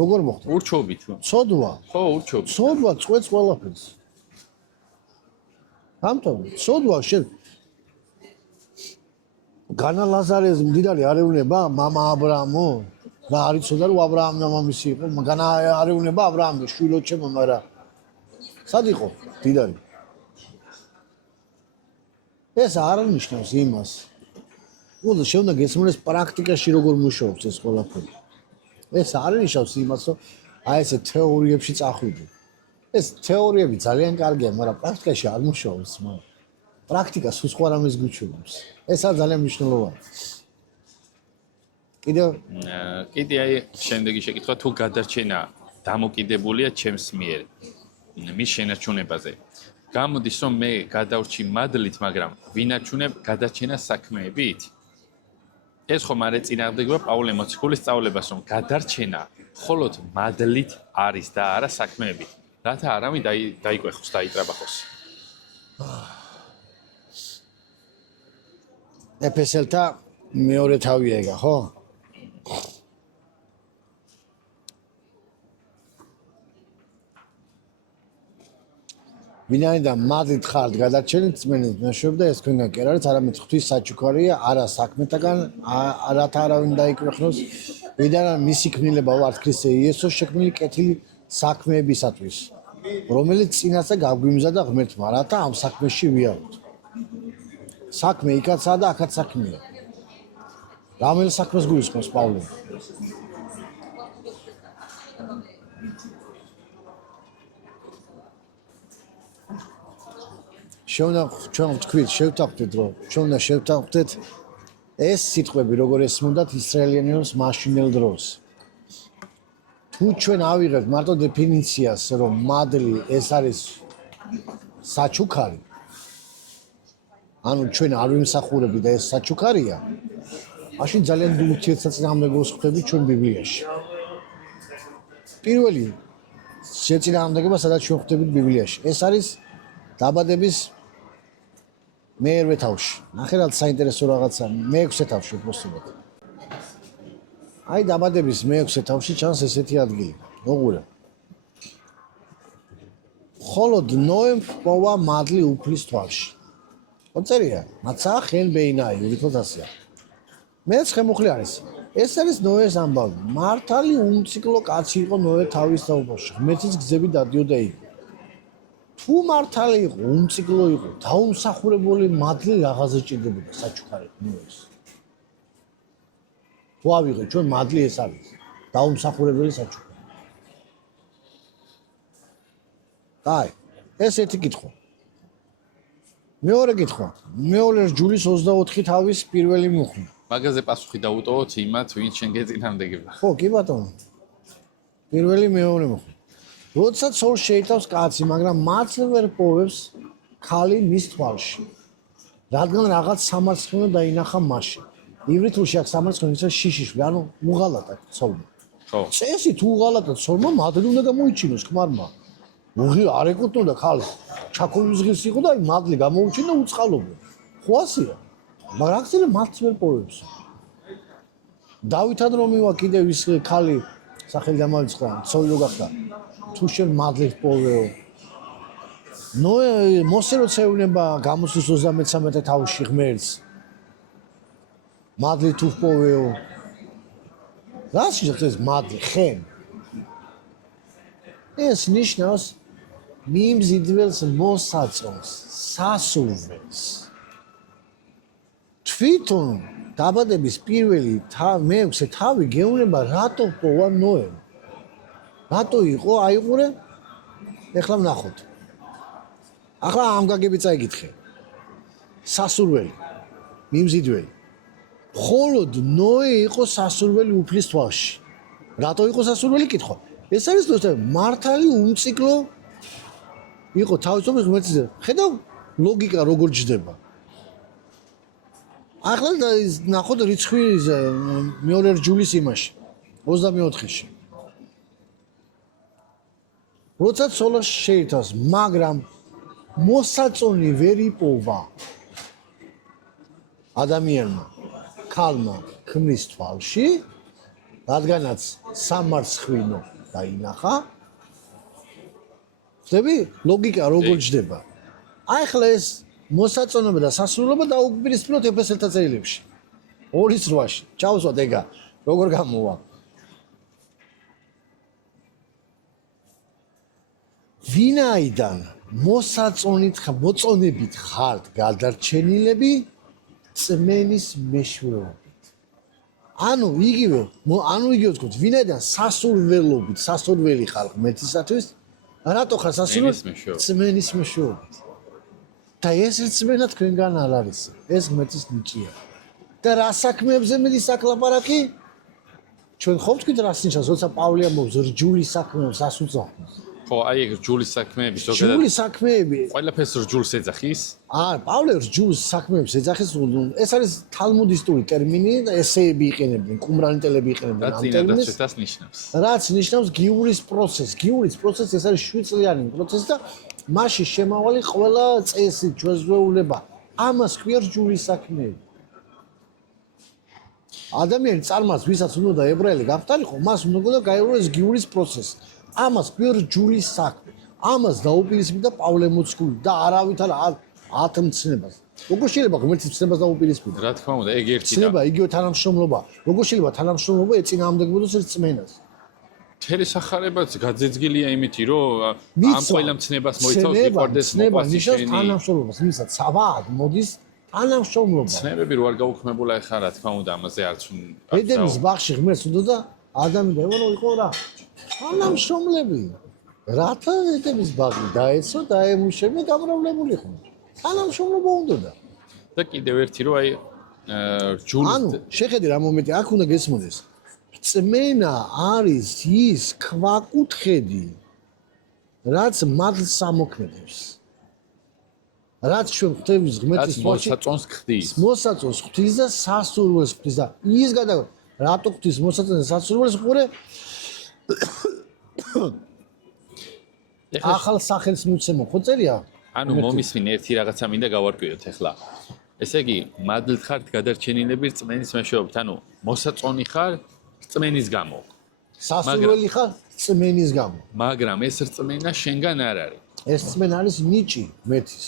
როგორ მოხდა? ურჩობით. ცოდვა. ხო, ურჩობით. ცოდვა წყვეტს ყველაფერს. ამიტომ ცოდვა შენ განა ლაზარეს მდიდარი არ ეუბნება მამა აბრაამო? რა არ იცოდა რომ აბრაამი მამამისი იყო? განა არ ეუბნება აბრაამი შვილო ჩემო, მაგრამ სად იყო მდიდარი? ეს არ ნიშნავს იმას. უნდა შევნა გესმოდეს პრაქტიკაში როგორ მუშაობს ეს ყველაფერი. ეს არ ნიშნავს იმას, რომ აი ესე თეორიებში წახვიდე. ეს თეორიები ძალიან კარგია, მაგრამ პრაქტიკაში არ მუშაობს, მაგრამ პრაქტიკა სულ სხვა რამეს გვიჩვენებს. ეს არის ძალიან მნიშვნელოვანი. კიდე აი შემდეგი შეკითხვა თუ გადარჩენა დამოკიდებულია ჩემს მიერ მის შენარჩუნებაზე. გამოდის რომ მე გადავრჩი მადლით, მაგრამ ვინარჩუნებ გადარჩენას საქმეებით? ეს ხომ არ ეწინააღმდეგება პაულე მოციქულის სწავლებას, რომ გადარჩენა მხოლოდ მადლით არის და არა საქმეებით. რათა არავინ დაიკვეხოს, დაიტრაბახოს. ეფესელთა მეორე თავი ეგა, ხო? ვინაიდან მადლით ხართ გადარჩენილ წმენით მეშვეობდა ეს თქვენგან კი არ არის არამედ ღვთის საჩუქარია, არა საქმეთაგან, რათა არავინ დაიკვეხნოს, ვინაიდან მისი ქმნილება ვართ ქრისტე იესოს შექმნილი კეთილი საქმეებისათვის, რომელიც წინასწა გაგვიმზადა ღმერთმა, რათა ამ საქმეში ვიაროთ. საქმე იქაცაა და აქაც საქმეა. რომელ საქმეს გულისხმობს პავლე? ჩვენ ვთქვით, შევთანხმდით, რომ ჩვენ უნდა შევთანხმდეთ ეს სიტყვები, როგორ ესმოდათ ისრაელიანებს მაშინელ დროს. თუ ჩვენ ავიღებთ მარტო დეფინიციას, რომ მადლი ეს არის საჩუქარი, ანუ ჩვენ არ ვიმსახურები და ეს საჩუქარია, მაშინ ძალიან ურთიერთსაწინააღმდეგოს ხვდებით ჩვენ ბიბლიაში. პირველი შეწინააღმდეგება სადაც ჩვენ ხვდებით ბიბლიაში. ეს არის დაბადების მეერვე თავში. ნახე რა საინტერესო რაღაცა, მეექვსე თავში უბრალოდ. აი დაბადების მეექვსე თავში ჩანს ესეთი ადგილი. მოყურე. холод ნოემ პოვა მადლი უფლის თვალში. ოწერია, მაცა ხენ ბეინაი, ვითოდასია. მეცხრე მუხლი არის. ეს არის ნოეს ამბავი. მართალი უმციკლო კაცი იყო ნოე თავის საუბარში. ღმერთის გზები დადიოდა იგი. თუ მართალი იყო, უმციკლო იყო, დაუმსახურებელი მადლი რაღაცა ჭირდებოდა საჩუქარით ნოეს. თუ ავიღე ჩვენ მადლი ეს არის. დაუმსახურებელი საჩუქარი. აი, ეს ერთი კითხვა. მეორე კითხვა. მეორე ჯულის 24 თავის პირველი მუხლი. მაგაზე პასუხი დაუტოვოთ იმათ, ვინც შენ გეწინააღმდეგება. ხო, კი ბატონო. პირველი მეორე მუხლი. როდესაც სულ შეიტავს კაცი, მაგრამ მათ ვერ პოვებს ქალი მის თვალში. რადგან რაღაც სამარცხინო დაინახა მასში. ივრითულში აქ სამარცხინო ისე შიშიშვი, ანუ უღალატა ცოლმა. ხო. წესი თუ უღალატა ცოლმა, მადლი უნდა გამოიჩინოს ქმარმა. უღი არ ეკუთვნოდა ქალი. ჩაქოლის ღირს იყო და აი მადლი გამოუჩინა უწყალობო. ხო ასია. მაგრამ აქცელი მათ ვერ პოვებს. დავითად რომ მივა კიდევ ის ქალი სახელი დამავიწყდა, ცოლი რო გახდა. თუ შენ მადლით პოვეო. ნოე მოსე რო ცეუნება გამოსulis 33 თავში ღმერთს. მადლი თუ პოვეო. რას შეიძლება ეს მადლი ხენ? ეს ნიშნავს მიმზიდველს მოსაწონს, სასურველს. თვითონ დაბადების პირველი მეექვსე თავი გეუბნება რატო პოვა ნოემ. რატო იყო აიყურე? ეხლა ვნახოთ. ახლა ამ გაგები წაიკითხე. სასურველი, მიმზიდველი. მხოლოდ ნოე იყო სასურველი უფლის თვალში. რატო იყო სასურველი კითხვა? ეს არის თორე მართალი უმციკლო იყო თავისუფლების ღმერთზე. ხედავ ლოგიკა როგორ ჯდება. ახლა ნახოთ რიცხვი მეორე ჯულის იმაში 24-ში. როდესაც სოლას შეიტავს, მაგრამ მოსაწონი ვერ იპოვა ადამიანმა, ქალმა ქმრის თვალში, რადგანაც სამარცხინო დაინახა. ხდები? ლოგიკა როგორ ჯდება. აი ახლა ეს მოსაწონობა და სასრულობა დაუპირისპიროთ ეფესელთა წერილებში. 2:8-ში. ჩავსვათ ეგა, როგორ გამოვა. ვინაიდან მოწონებით ხართ გადარჩენილები წმენის მეშვეობით. ანუ იგივე ვთქვით, ვინაიდან სასურველობით, სასურველი ხარ ღმერთისათვის, რატო ხარ სასურველი? წმენის მეშვეობით. და ეს რწმენა თქვენგან არ არის. ეს ღმერთის ნიჭია. და რა საქმეებზე მიდის საკლაპარაკი? ჩვენ ხომ ვთქვით რას ნიშნავს, როცა პავლე ამბობს რჯულის საქმეებს ასუწავნოს. ხო, აი ეგ რჯულის საქმეები ზოგადად. რჯულის საქმეები. ყველაფერს რჯულს ეძახის? პავლე რჯულის საქმეებს ეძახის. ეს არის თალმუდისტური ტერმინი და ესეები იყენებენ, ყუმრანიტელები იყენებენ ამ ტერმინს. რაც ნიშნავს? რაც ნიშნავს გიურის პროცესს. გიურის პროცესი ეს არის 7 წლიანი პროცესი და მასში შემავალი ყველა წესი, ჩვეულებრივება. ამას ქვია რჯულის საქმეები. ადამიანი წარმას, ვისაც უნდა ებრაელი გახტარიყო, მას უნდა გაიაროს გიურის პროცესი. ამას ქვია რჯულის საქმე. ამას დაუპირისპირდა პავლე მოციქული და არავით არ ათმცნებას. როგორ შეიძლება ღმერთის ცნებას დაუპირისპირდა? რა თქმა უნდა, ეგ ერთი და ცნება იგივე თანამშრომლობა. როგორ შეიძლება თანამშრომლობა ეწინააღმდეგებოდეს რწმენას? მთელი სახარებაც გაძეძგილია იმითი, რომ ამ ყველა მცნებას მოიცავს იყვარდეს მოყვასი შენი. თანამშრომლობას, ვისაც სავად მოდის თანამშრომლობა. ცნებები რო არ გაუქმებულა ეხლა რა თქმა უნდა ამაზე არც ედემის ბაღში ღმერთს უნდა და ადამი დევანო იყო რა. თანამშრომლები. რათა ედემის ბაღი დაეცო, დაემუშავე, გამრავლებულიყო. თანამშრომლობა უნდა. და კიდევ ერთი რომ აი რჯულის ანუ შეხედე რა მომენტი აქ უნდა გესმოდეს. წმენა არის ის ქვაკუთხედი, რაც მადლს ამოქმედებს. რაც ჩვენ ღვთების ღმერთის თვალში მოსაწონს ხდის. მოსაწონს ღვთის და სასურველს ღვთის და ის რატო ღვთის მოსაწონს და სასურველს ყურე ახალ სახელს მიცემო ხო წერია? ანუ მომისმინ ერთი რაღაცა მინდა გავარკვიოთ ახლა. ესე იგი, მადლით ხართ გადარჩენილები რწმენის მეშვეობით, ანუ მოსაწონი ხარ რწმენის გამო. სასურველი ხარ რწმენის გამო. მაგრამ ეს რწმენა შენგან არ არის. ეს რწმენა არის ნიჭი მეთის.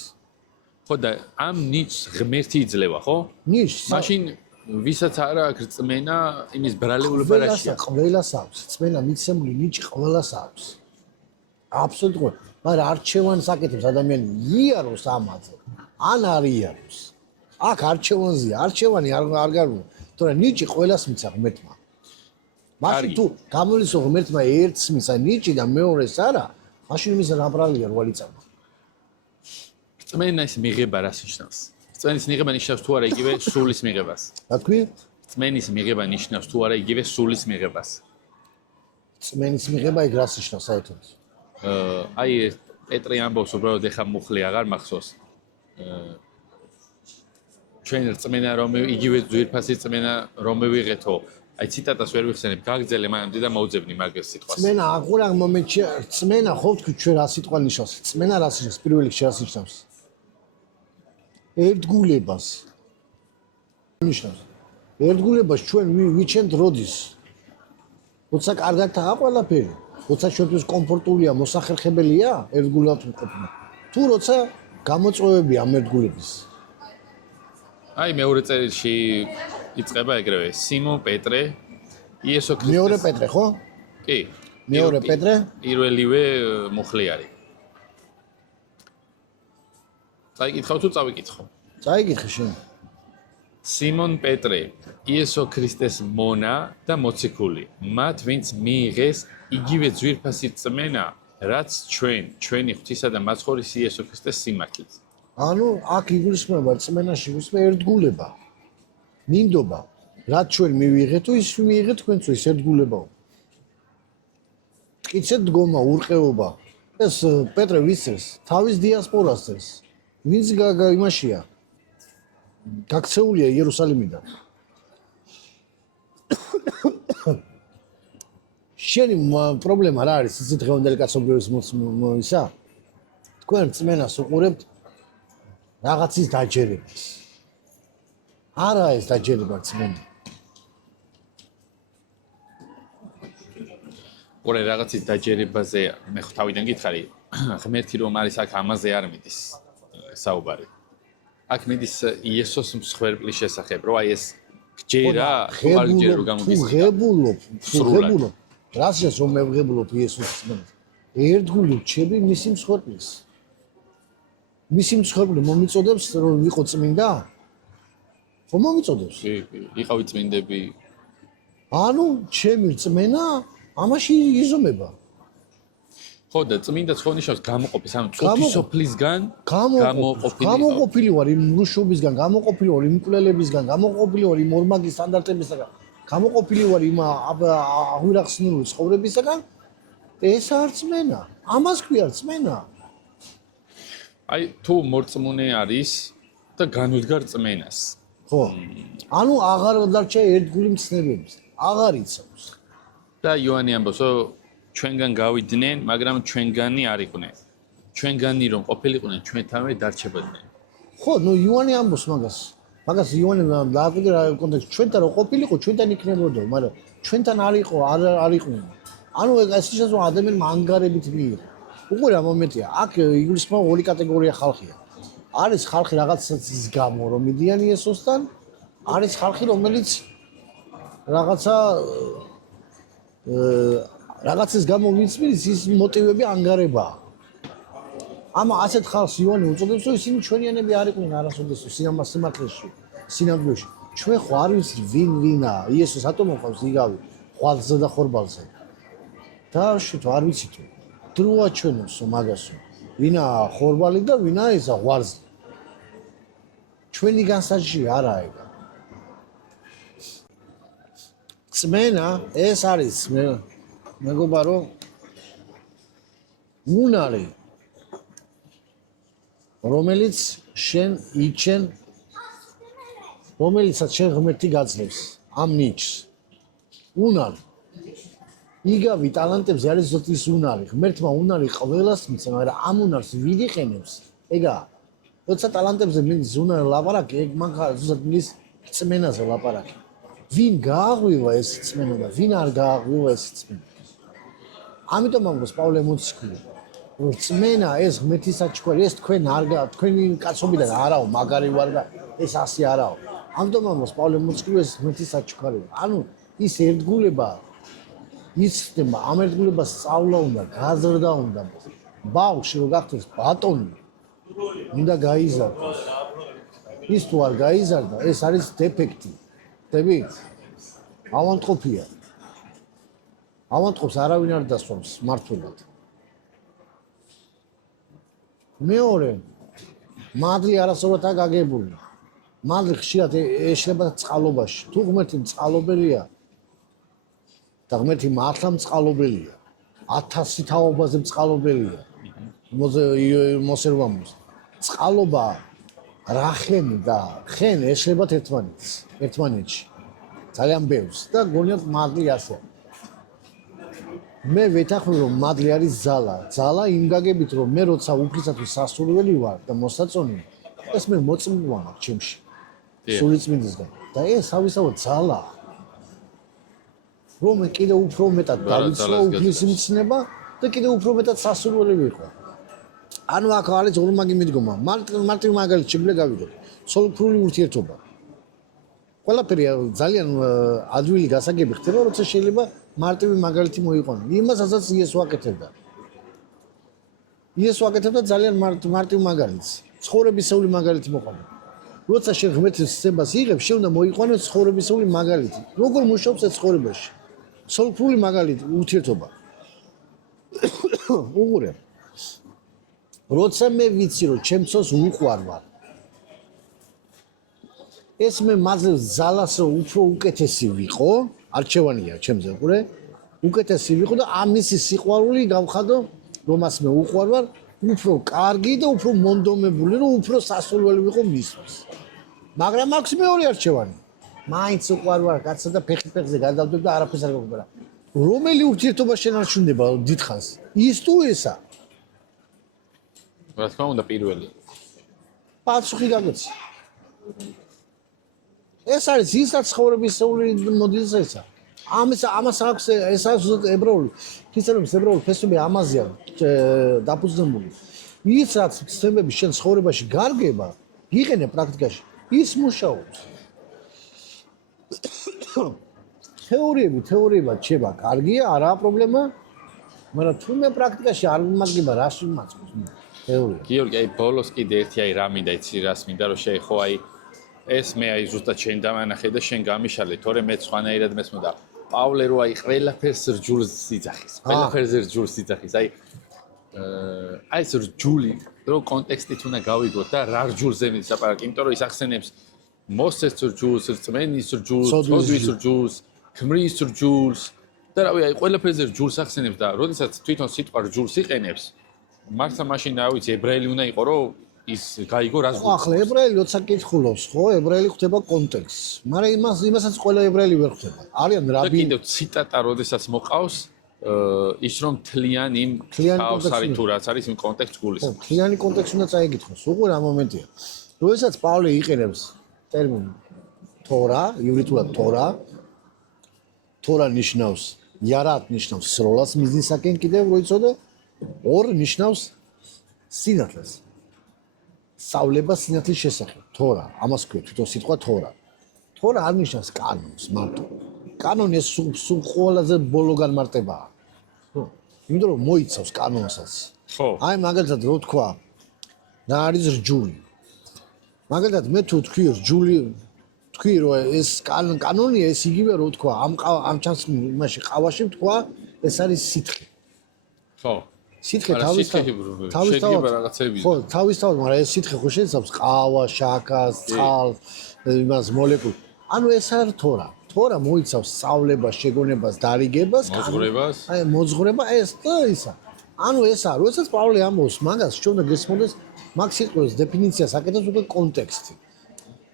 ხო და ამ ნიჭს ღმერთი იძლევა, ხო? ნიშს მაშინ ვისაც არ აქვს რწმენა, იმის ბრალეულობა რაშია? ყველას აქვს. რწმენა მიცემული ნიჭი ყველას აქვს. აბსოლუტურად. მაგრამ არჩევანს აკეთებს ადამიანი იაროს ამაზე. ან არ იაროს. აქ არჩევანზეა. არჩევანი არ გარკვეულ. თორე ნიჭი ყველას მიცა ღმერთმა. მაშინ თუ გამოლისო ღმერთმა ერთს მიცა ნიჭი და მეორეს არა, მაშინ იმის რა ბრალია რვა ლიწამა. რწმენის მიღება რას ნიშნავს? რწმენის მიღება ნიშნავს თუ არა იგივე სულის მიღებას. რა თქვი? რწმენის მიღება ნიშნავს თუ არა იგივე სულის მიღებას. რწმენის მიღება იქ რას ნიშნავს საერთოდ? აი პეტრე ამბობს უბრალოდ ეხა მუხლი აღარ მახსოვს. ჩვენ რწმენა რომ იგივე ძვირფასი რწმენა რომ ვიღეთო. აი ციტატას ვერ ვიხსენებ, გაგძელე მანამდე და მოუძებნი მაგ სიტყვას. რწმენა აღარ ამ მომენტში რწმენა ხო თქვი ჩვენ რა სიტყვა ნიშნავს? რწმენა რას ნიშნავს? პირველ რიგში რას ნიშნავს? ერთგულებას. ნიშნავს. ერთგულებას ჩვენ ვიჩენთ როდის? როცა კარგად აღა ყველაფერი. როცა ჩვენთვის კომფორტულია, მოსახერხებელია ერთგულად ვყოფნა. თუ როცა გამოწვევებია ამ ერთგულების. აი მეორე წერილში იწყება ეგრევე სიმონ პეტრე იესო ქრისტეს მეორე პეტრე ხო? კი მეორე პეტრე პირველივე მუხლი არის წაიკითხავ თუ წავიკითხო წაიკითხე შენ სიმონ პეტრე იესო ქრისტეს მონა და მოციქული მათ ვინც მიიღეს იგივე ძვირფასი რწმენა რაც ჩვენი ღვთისა და მაცხოვრის იესო ქრისტეს სიმართლით ანუ აქ იგულისხმება რწმენაში იგულისხმება ერთგულება მინდობა რაც ჩვენ მივიღეთო ის მიიღეთ თქვენც ის ერთგულებაო მტკიცედ დგომა ურყეობა ეს პეტრე ვიცეს თავის დიასპორას წერს ვინც იმაშია გაქცეულია იერუსალიმიდან შენი პრობლემა რა არის იცით დღევანდელი კაცობრიობის ისა თქვენ რწმენას უყურებთ რაღაცის დაჯერებას არა ეს დაჯერება რწმენა ორე რაღაცის დაჯერებაზე მე ხო თავიდან გითხარი ღმერთი რომ არის აქ ამაზე არ მიდის საუბარი აქ მიდის იესოს მსხვერპლის შესახებ რომ აი ეს გჯერა თუ არ გჯერა რომ გამოდის თუ ღებულობ რასაც რომ მე ვღებულობ იესოს რწმენას ერთგული რჩები მისი მსხვერპლის მისი მსხვერპლი მომიწოდებს რომ ვიყო წმინდა ხო მომიწოდებს კი იყავი წმინდები ანუ ჩემი რწმენა ამაში იზომება ხო და წმინდა ხო ნიშნავს გამოყოფის ანუ წუთისოფლისგან გამოყოფილი ვარ იმ მრუშობისგან გამოყოფილი ვარ იმ მკვლელებისგან გამოყოფილი ვარ იმ ორმაგი სტანდარტებისგან გამოყოფილი ვარ იმ აღვირახსნილი ცხოვრებისგან ეს არ რწმენა ამას ქვია რწმენა აი თუ მორწმუნე არის და განუდგა რწმენას ხო ანუ აღარ დარჩა ერთგული მცნებების აღარ იცავს და იოანე ამბობს რომ ჩვენგან გავიდნენ მაგრამ ჩვენგანი არ იყვნენ ჩვენგანი რომ ყოფილიყვნენ ჩვენთანვე დარჩებოდნენ ხო ნუ იოანე ამბობს მაგას იოანე დააკვირდა რა კონტექსტი ჩვენთან რო ყოფილიყო ჩვენთან იქნებოდა მაგრამ ჩვენთან არ იყო არ იყვნენ ანუ ეს ისე რომ ადამიანმა ანგარებით მიიღო უყურე რა მომენტია აქ იგულისხმება ორი კატეგორია ხალხია არის ხალხი რაღაცის გამო რომ მიდიან იესოსთან არის ხალხი რომელიც რაღაცის გამო მიწმის ის მოტივები ანგარებაა ამა ასეთ ხალხს იოანე უწოდებს რომ ისინი ჩვენიანები არ იყვნენ არასოდეს სიმართლეში სინამდვილეში ჩვენ ხო არ ვიცი ვინა იესოს ატომ მოყავს იგავი ხვალზე და ხორბალზე და შეთო არ ვიცი თუ დროა ჩვენოსო მაგასო ვინა ხორბალი და ვინა ისა ღვარზე ჩვენი განსაჯი არა ეგა წმენა ეს არის მეგობა რომ უნარი რომელიც შენ იჩენ რომელიცაც შენ ღმერთი გაძლევს ამ ნიჭს უნარი იგავი ტალანტებზე არის ზოთის უნარი. ღმერთმა უნარი ყველას მისცა, მაგრამ ამ უნარს ვინ იყენებს? ეგა. როცა ტალანტებზე მიდის უნარი ლაპარაკი, ეგ მაგალითად ზუსტად მიდის რწმენაზე ლაპარაკი. ვინ გააღვივა ეს რწმენა და ვინ არ გააღვივა ეს რწმენა? ამიტომ ამბობს პავლე მოციქული, რომ რწმენა ეს ღმერთის საჩუქარი, ეს თქვენი კაცობიდან არაო, მაგარი ვარ და ეს ასე არაო. ამიტომ ამბობს პავლე მოციქული, ეს ღმერთის საჩუქარი. ანუ ის ერთგულება იცდება, ამ ერთგულებას სწავლა უნდა, გაზრდა უნდა. ბავშვი რო გახდეს ბატონი, უნდა გაიზარდოს. ის თუ არ გაიზარდა, ეს არის დეფექტი. ხდებით? ავანტყოფია. ავანტყოფს არავინ არ დასვამს მართულად. მეორე, მადლი არასობრად გაგებული. მადლი ხშირად ეშლება წყალობაში. თუ ღმერთი წყალობელია და ღმერთი მართლა წყალობელია. 1000 თაობაზე წყალობელია. მოსერვამოს. წყალობა რახენ და ხენ ეშლებათ ერთმანეთში. ძალიან ბევრს და გონიათ მადლი ასე. მე ვეთანხმები რომ მადლი არის ძალა. ძალა იმ გაგებით რომ მე როცა უფლისათვის სასურველი ვარ და მოსაწონი, ეს მე მოწმობა მაქვს ჩემში. სულიწმინდისგან. და ეს თავისთავად ძალაა. რომ მე კიდე უფრო მეტად დავიცვა უფლის მცნება და კიდე უფრო მეტად სასურველი ვიყო. ანუ აქ არის ორმაგი მიდგომა. მარტივ მაგალითს შეგვიძლია გავიგოთ. სოლფრული ურთიერთობა. ყველაფერი ძალიან ადვილი გასაგები ხდება, როცა შეიძლება მარტივი მაგალითი მოიყვანო. იმასაც იესო აკეთებდა. იესო აკეთებდა ძალიან მარტივ მაგალითს. ცხოვრებისეული მაგალითი მოყვანა. როცა შენ ღმერთის ცნებას იღებ, შენ უნდა მოიყვანოს ცხოვრებისეული მაგალითი. როგორ მუშაობს ეს ცხოვრებაში? სოლფრული მაგალითი ურთიერთობა. უყურე. როცა მე ვიცი რომ ჩემსოს უყვარ ვარ. ეს მე მაზე ძალას უფრო უკეთესი ვიყო, არჩევანია ჩემზე, უყურე. უკეთესი ვიყო და ამისი სიყვარული გავხადო, რომას მე უყვარ ვარ, უფრო კარგი და უფრო მონდომებული, რომ უფრო სასურველი ვიყო მისთვის. მაგრამ აქვს მეორე არჩევანი. მაინც უყვარ ვარ, კაცსა და ფეხზე გადავდებ და არაფერს არ გავხდება. რომელი ურთიერთობა შენ არ შუნდება დიდხანს? ის თუ ესა? რა თქმა უნდა პირველი. პასუხი გაგეცი. ეს არის ისაც ცხოვრებისეული მოდელისა. ამას აქვს ეს არის ებრაული. ქრისტიანობის ებრაული ფესვები ამაზეა დაფუძნებული. ის რაც ცნებები შენ ცხოვრებაში გარგება, იყენე პრაქტიკაში, ის მუშაობს. თეორიებად შევა კარგია, არაა პრობლემა, მაგრამ თუმე პრაქტიკაში არ მაგება რას იმაწყობს თეორია. გიორგი, აი ბოლოს კიდე ერთი რა მინდა იცი რას მინდა რომ შეეხო აი ეს მე აი ზუსტად შენ დამანახე და შენ გამიშალე, თორე მე სხვანაირად მესმოდა. პავლე რო აი ყველაფერს რჯულს იძახის. ყველაფერს რჯულს იძახის. აი ეს რჯული რო კონტექსტით უნდა გავიგოთ და რა რჯულზე მიდის ლაპარაკი, იმიტომ რომ ის ახსენებს მოსეს რჯულს, რწმენის რჯულს, ცოდვის რჯულს, ქმრის რჯულს და რავი აი ყველაფერზე რჯულს ახსენებს და როდესაც თვითონ სიტყვა რჯულს იყენებს, მართლა მაშინ რა ვიცი, ებრაელი უნდა იყო რომ ის გაიგო რას გულს. ახლა ებრაელი როცა კითხულობს, ხო, ებრაელი ხვდება კონტექსტს. მაგრამ იმასაც ყველა ებრაელი ვერ ხვდება. არიან რაბი. და კიდევ ციტატა როდესაც მოყავს, ის რომ თლიან იმ თავს არის თუ რაც არის იმ კონტექსტს გულისხმობს. ხო, თლიანი კონტექსტი უნდა წაიგითხოს. უყურე ამ მომენტია. როდესაც პავლე იყენებს ტერმინ თორა, ივრითულად თორა ნიშნავს, იარათ ნიშნავს სროლას მიზნისაკენ კიდევ როიცოდე, ორ ნიშნავს სინათლეს. სწავლება სინათლის შესახებ, თორა, ამას ქვია თვითონ სიტყვა თორა. თორა არ ნიშნავს კანონს მარტო. კანონი ეს სულ ყველაზე ბოლო განმარტებაა. ხო, იმიტომ რომ მოიცავს კანონსაც. ხო. აი მაგალითად რო თქვა, რა არის რჯული? მაგალითად მე თუ თქვი რჯული, თქვი რომ ეს კანონია, ეს იგივე რო თქვა, ამ ჩანს იმაში ყავაში თქვა, ეს არის სითხე. ხო. სითხე თავისთავად რაღაცები. ხო, თავისთავად, მაგრამ ეს სითხე ხო შეიცავს ყავა, შაქას, წყალს, იმას მოლეკულს. ანუ ეს არ თორა. თორა მოიცავს სწავლებას, შეგონებას, დარიგებას, მოძღვრებას. აი, მოძღვრება ეს და ისა. ანუ ესა, როდესაც პავლე ამბობს მაგას, ჩვენ უნდა გესმოდეს მაგ სიტყვის დეფინიციას აკეთებს უკვე კონტექსტი.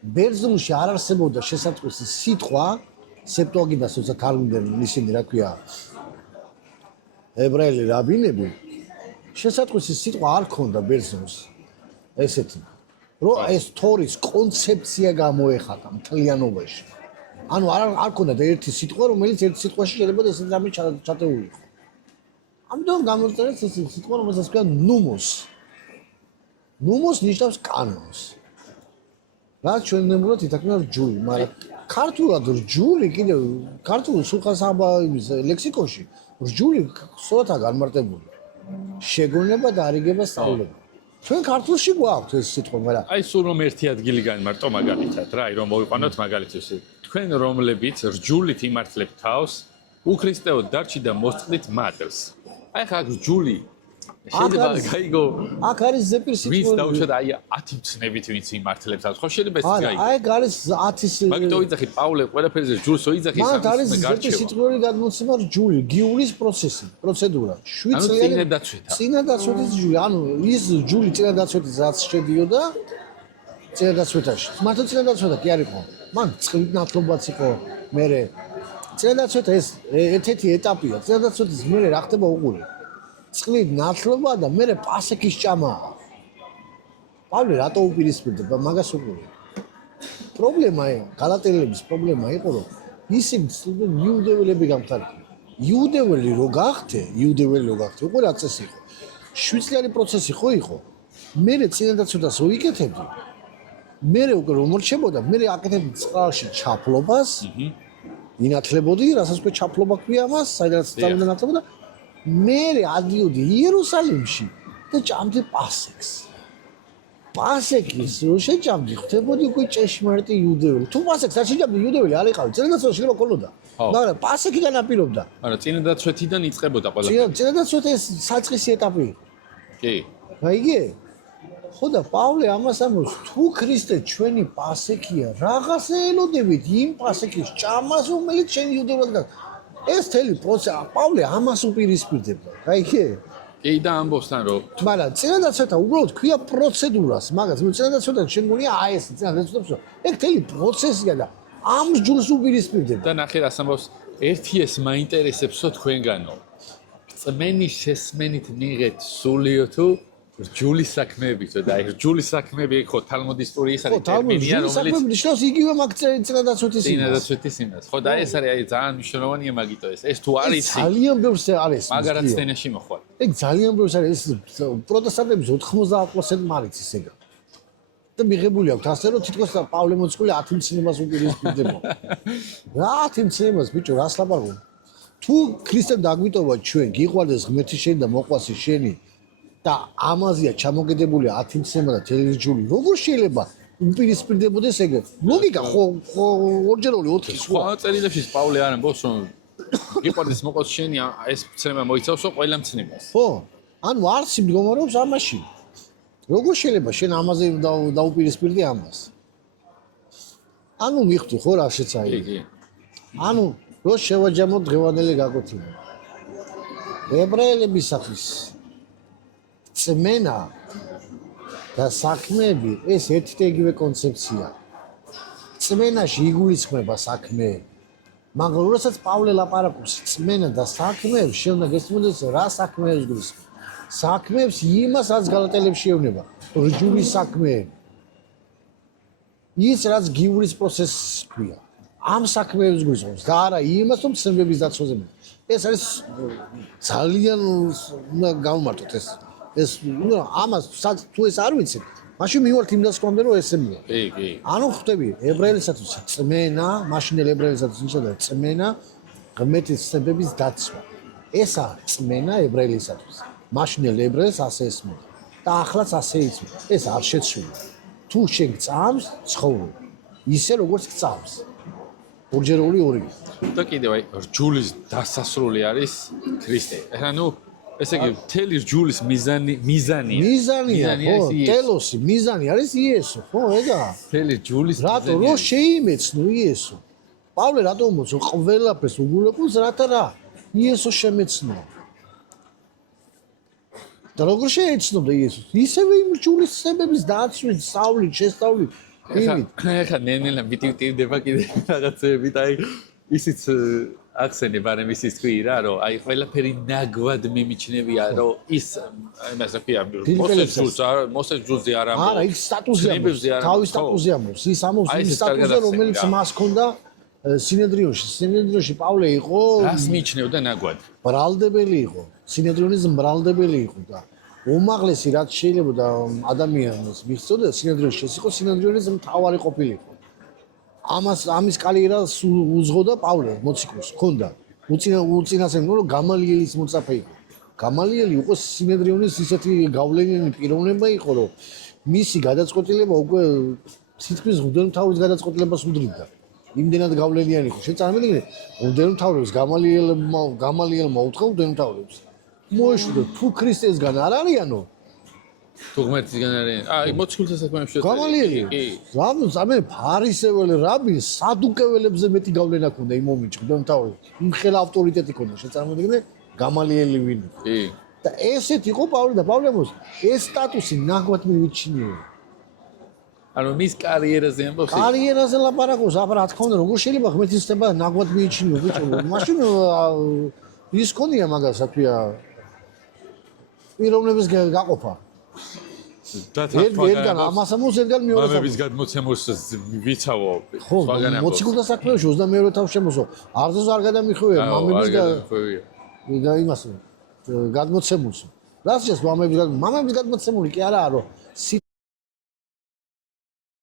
ბერძნულში არ არსებობდა შესატყვისი სიტყვა, სეპტუაგინტას როცა თარგმნდნენ ისინი, რა ქვია, ებრაელი რაბინები შესაძლოა სიტყვა არ ქონდა ბერძნულს ესეთი რომ ეს თორის კონცეფცია გამოეხატა მთლიანობაში. ანუ არ ქონდა ერთი სიტყვა რომელიც ერთ სიტყვაში შეიძლება ესეთ რამე ჩატეული იყო. ამიტომ გამოწერეს ეს სიტყვა რომელსაც ქვია ნუმოს. ნუმოს ნიშნავს კანონს. რაც ჩვენებურად ითარგმნა რჯული, მაგრამ ქართულად რჯული კიდევ ქართულ სულხან-საბაების ლექსიკონში რჯული სულათა განმარტებული. შეგონება და არიგება სწავლება. ჩვენ ქართულში გვაქვს ეს სიტყვა, მაგრამ აი სულ რომ ერთი ადგილი განმარტო მაგალითად რა, რომ მოვიყვანოთ მაგალითად თქვენ რომლებიც რჯულით იმართლებთ თავს, უქრისტეოდ დარჩი და მოსწყდით მადლს. აი ხა რჯული შეიძლება გაიგო აქ არის ზეპირ სიტყვა. ვინც დაუშვათ აი 10 მცნებით ვინც იმართლებს თავს, ხო შეიძლება ეს გაიგო. აი არის 10-ის მაგიტო იძახით პავლე ყველაფერზე რჯულს ოიძახის მაგ არის ზეპირ სიტყველი გადმოცემა რჯული, გიულის პროცესი, პროცედურა. 7 წელი წინადაცვეთის რჯული, ანუ ის რჯული წინადაცვეთის რაც შედიოდა წინადაცვეთაში. მართლა წინადაცვეთა კი არ იყო. მან წყლით ნათლობაც იყო, მერე წინადაცვეთა ეს ერთ-ერთი ეტაპია. წინადაცვეთის მერე რა ხდება უყურე. წყლით ნათლობა და მერე პასექის ჭამა. პავლე რატო უპირისპირდება მაგას უყურე. პრობლემაა, გალატელების პრობლემა იყო, რომ ისინი ცდილობდნენ იუდეველები გამხარიყო. იუდეველი რო გახდე, უკვე რა წესი იყო. 7 წლიანი პროცესი ხო იყო. მერე წინადაცვეთას უიკეთებდი. მერე უკვე რომ მორჩებოდა, მერე აკეთებდი წყალში ჩაფლობას. ინათლებოდი, რასაც უკვე ჩაფლობა ქვია მას, საიდანაც წავიდა ნათლობა და მერე ადიოდი იერუსალიმში და ჭამდი პასექს. პასექის რო შეჭამდი, ხდებოდი უკვე ჭეშმარიტი იუდეველი. თუ პასექს არ შეჭამდი, იუდეველი არ იყავი. წინადაცვა შეიძლება ქონოდა. მაგრამ პასექი განაპირობდა. არა, წინადაცვეთიდან იწყებოდა ყველაფერი. წინადაცვეთი ეს საწყისი ეტაპი იყო. კი. გაიგე? ხო და პავლე ამას ამბობს, თუ ქრისტე ჩვენი პასექია, რაღაც ელოდებით იმ პასექის ჭამას, რომელიც შენ იუდეველად გაკ ეს თელი პროცესი პავლე ამას უპირისპირდება. გაიგე? კი და ამბობსთან რომ მაგრამ წინადაცვეთა უბრალოდ ქვია პროცედურას, მაგას წინადაცვეთან შენ გონია აი ეს წინადაცვეთს, ეგ თელი პროცესია და ამ ჯულს უპირისპირდება. და ნახე რას ამბობს, ერთი ეს მაინტერესებსო თქვენგანო. წმენის შესმენით მიღეთ სულიო თუ რჯულის საქმეებიცო და აი რჯულის საქმეები ხო თალმუდისტური ის არის ტერმინია რომელიც ნიშნავს იგივე მაგ წინადაცვეთის წინადაცვეთის იმას. ხო და ეს არის აი ძალიან მნიშვნელოვანია მაგიტო ეს თუ არის ძალიან ბევრს არის მაგარაც თენაში მოხვალ. ეგ ძალიან ბევრს არის ეს პროტესტანტების 90% მარიცის ეგა. და მიღებული აქვს ასე რომ თითქოს პავლე მოციქული 10 მცნებას უპირისპირდება. რა 10 მცნებას ბიჭო რას ლაპარაკობ? თუ ქრისტემ დაგვიტოვა ჩვენ გიყვარდეს ღმერთი შენი და მოყვასი შენი და ამაზეა ჩამოგედებული 10 მცნება და თელერჯული როგორ შეიძლება უპირისპირდებოდეს ეგ? ლოგიკა ხო ორჯერული 4 სხვა წერილებში პავლე არ ამბობს რომ გიყვარდეს მოყვასი შენი ეს მცნება მოიცავსო ყველა მცნებას. ხო ანუ არც მდგომარეობს ამაში. როგორ შეიძლება შენ ამაზე დაუპირისპირდი ამას? ანუ მიხდი ხო რა შეცაი? კი. ანუ რო შევაჯამოთ დღევანდელი გაკვეთილი. ებრაელებისათვის წმენა და საქმეები ეს ერთი და იგივე კონცეფცია. წმენაში იგულისხმება საქმე. მაგრამ როდესაც პავლე ლაპარაკობს წმენა და საქმეებს, შენ უნდა გესმოდეს რა საქმეებს გულისხმობს. საქმეებს იმას რაც გალატელებში ეუბნება, რჯულის საქმეები. ის რაც გიურის პროცესს ქვია. ამ საქმეებს გულისხმობს და არა იმას რომ ცნებების დაცვაზე. ეს არის ძალიან უნდა გავმართოთ ეს. ეს ნუ ამას თუ ეს არ ვიცი, მაშინ მივართ იმ დასკვნამდე რომ ესემია. კი. ანუ ხვდები, ებრაელისათვის წმენა, მაშინელ ებრაელისათვის ნიშნავდა წმენა, ღმერთის ცნებების დაცვა. ეს არის წმენა ებრაელისათვის. მაშინელ ებრაელს ასე ესმოდა და ახლაც ასე იწვია. ეს არ შეცვლა. თუ შენ გწამს, ცხოვრობ. ისე როგორც გწამს. ორჯერული ორი. და კიდევ აი რჯულის დასასრული არის ქრისტე. ანუ ესე იგი მთელი რჯულის მიზანია ხო, ტელოსი მიზანი არის იესო, ხო, ეგა. მთელი რჯულის რატო რომ შეიმეცნო იესო. პავლე რატო მოწო ყველაფერს უგულებს რათა რა? იესო შემეცნო. და როგორ შეეცნობდა იესოს? ისევე იმ რჯულის ცნებების დაცვით, სწავლით, შესწავლით. ეხა ნენელა მიტივტირდება კიდე რაღაცები და აი ისიც აქცენტი ბარემ ისიც თქვი რა, რომ აი ყველაფერი ნაგვად მიმიჩნევია, რომ ის იმას აქვია, მოსეს ჯუზი არ ამბობს. არა, ის სტატუსი ამბობს, თავის სტატუსი ამბობს. ის ამბობს ის სტატუსზე, რომელიც მას ჰქონდა სინედრიონში. სინედრიონში პავლე იყო რას მიიჩნევდა ნაგვად? ბრალდებელი იყო. სინედრიონის ბრალდებელი იყო და უმაღლესი რაც შეიძლება ადამიანს მიხსოვდეს სინედრიონში ეს იყო სინედრიონის მთავარი ყოფილიყო. ამის კარიერას უძღოდა პავლე მოციქულს ჰქონდა. უწინასწენ რომ გამალიელის მოწაფე იყო. გამალიელი იყო სინედრიონის ისეთი გავლენიანი პიროვნება იყო, რომ მისი გადაწყვეტილება უკვე თითქმის მღვდელმთავრის გადაწყვეტილებას უდრიდა. იმდენად გავლენიანი იყო. შეწარმოდგინე, მღვდელმთავრებს გამალიელმა უთხრა მღვდელმთავრებს. მოეშვიდო, თუ ქრისტესგან არ არიანო, თუ ღმერთისგან არის. აი, მოციქულთა საქმეებში გამალიელი. ზამე ფარისეველი რაბი სადუკეველებზე მეტი გავლენა ჰქონდა იმ მომენტში, მღვდელმთავრებს. იმხელა ავტორიტეტი ჰქონდა. შეწარმოდგინე, გამალიელი ვინ იყო. კი. და ესეთი იყო პავლე და პავლემოს ეს სტატუსი ნაგვად მივიჩნიო. ანუ მის კარიერაზე ამბობს. კარიერაზე ლაპარაკობს, აბა რა თქმა უნდა, როგორ შეიძლება ღმერთისება ნაგვად მიიჩნიო ბიჭო? მაშინ ის ქონია მაგას, რა ქვია, პიროვნების გაყოფა. ერთგან ამასამოს ერთგან მეორე მამების გადმოცემულს ვიცავო. ხო, მოციქულთა საქმეებში 22 თავს შემოსო. არზოს არ გადამიხვია მამების და იმას გადმოცემულს. რა შეიძლება მამების გადმოცემული კი არაა, რომ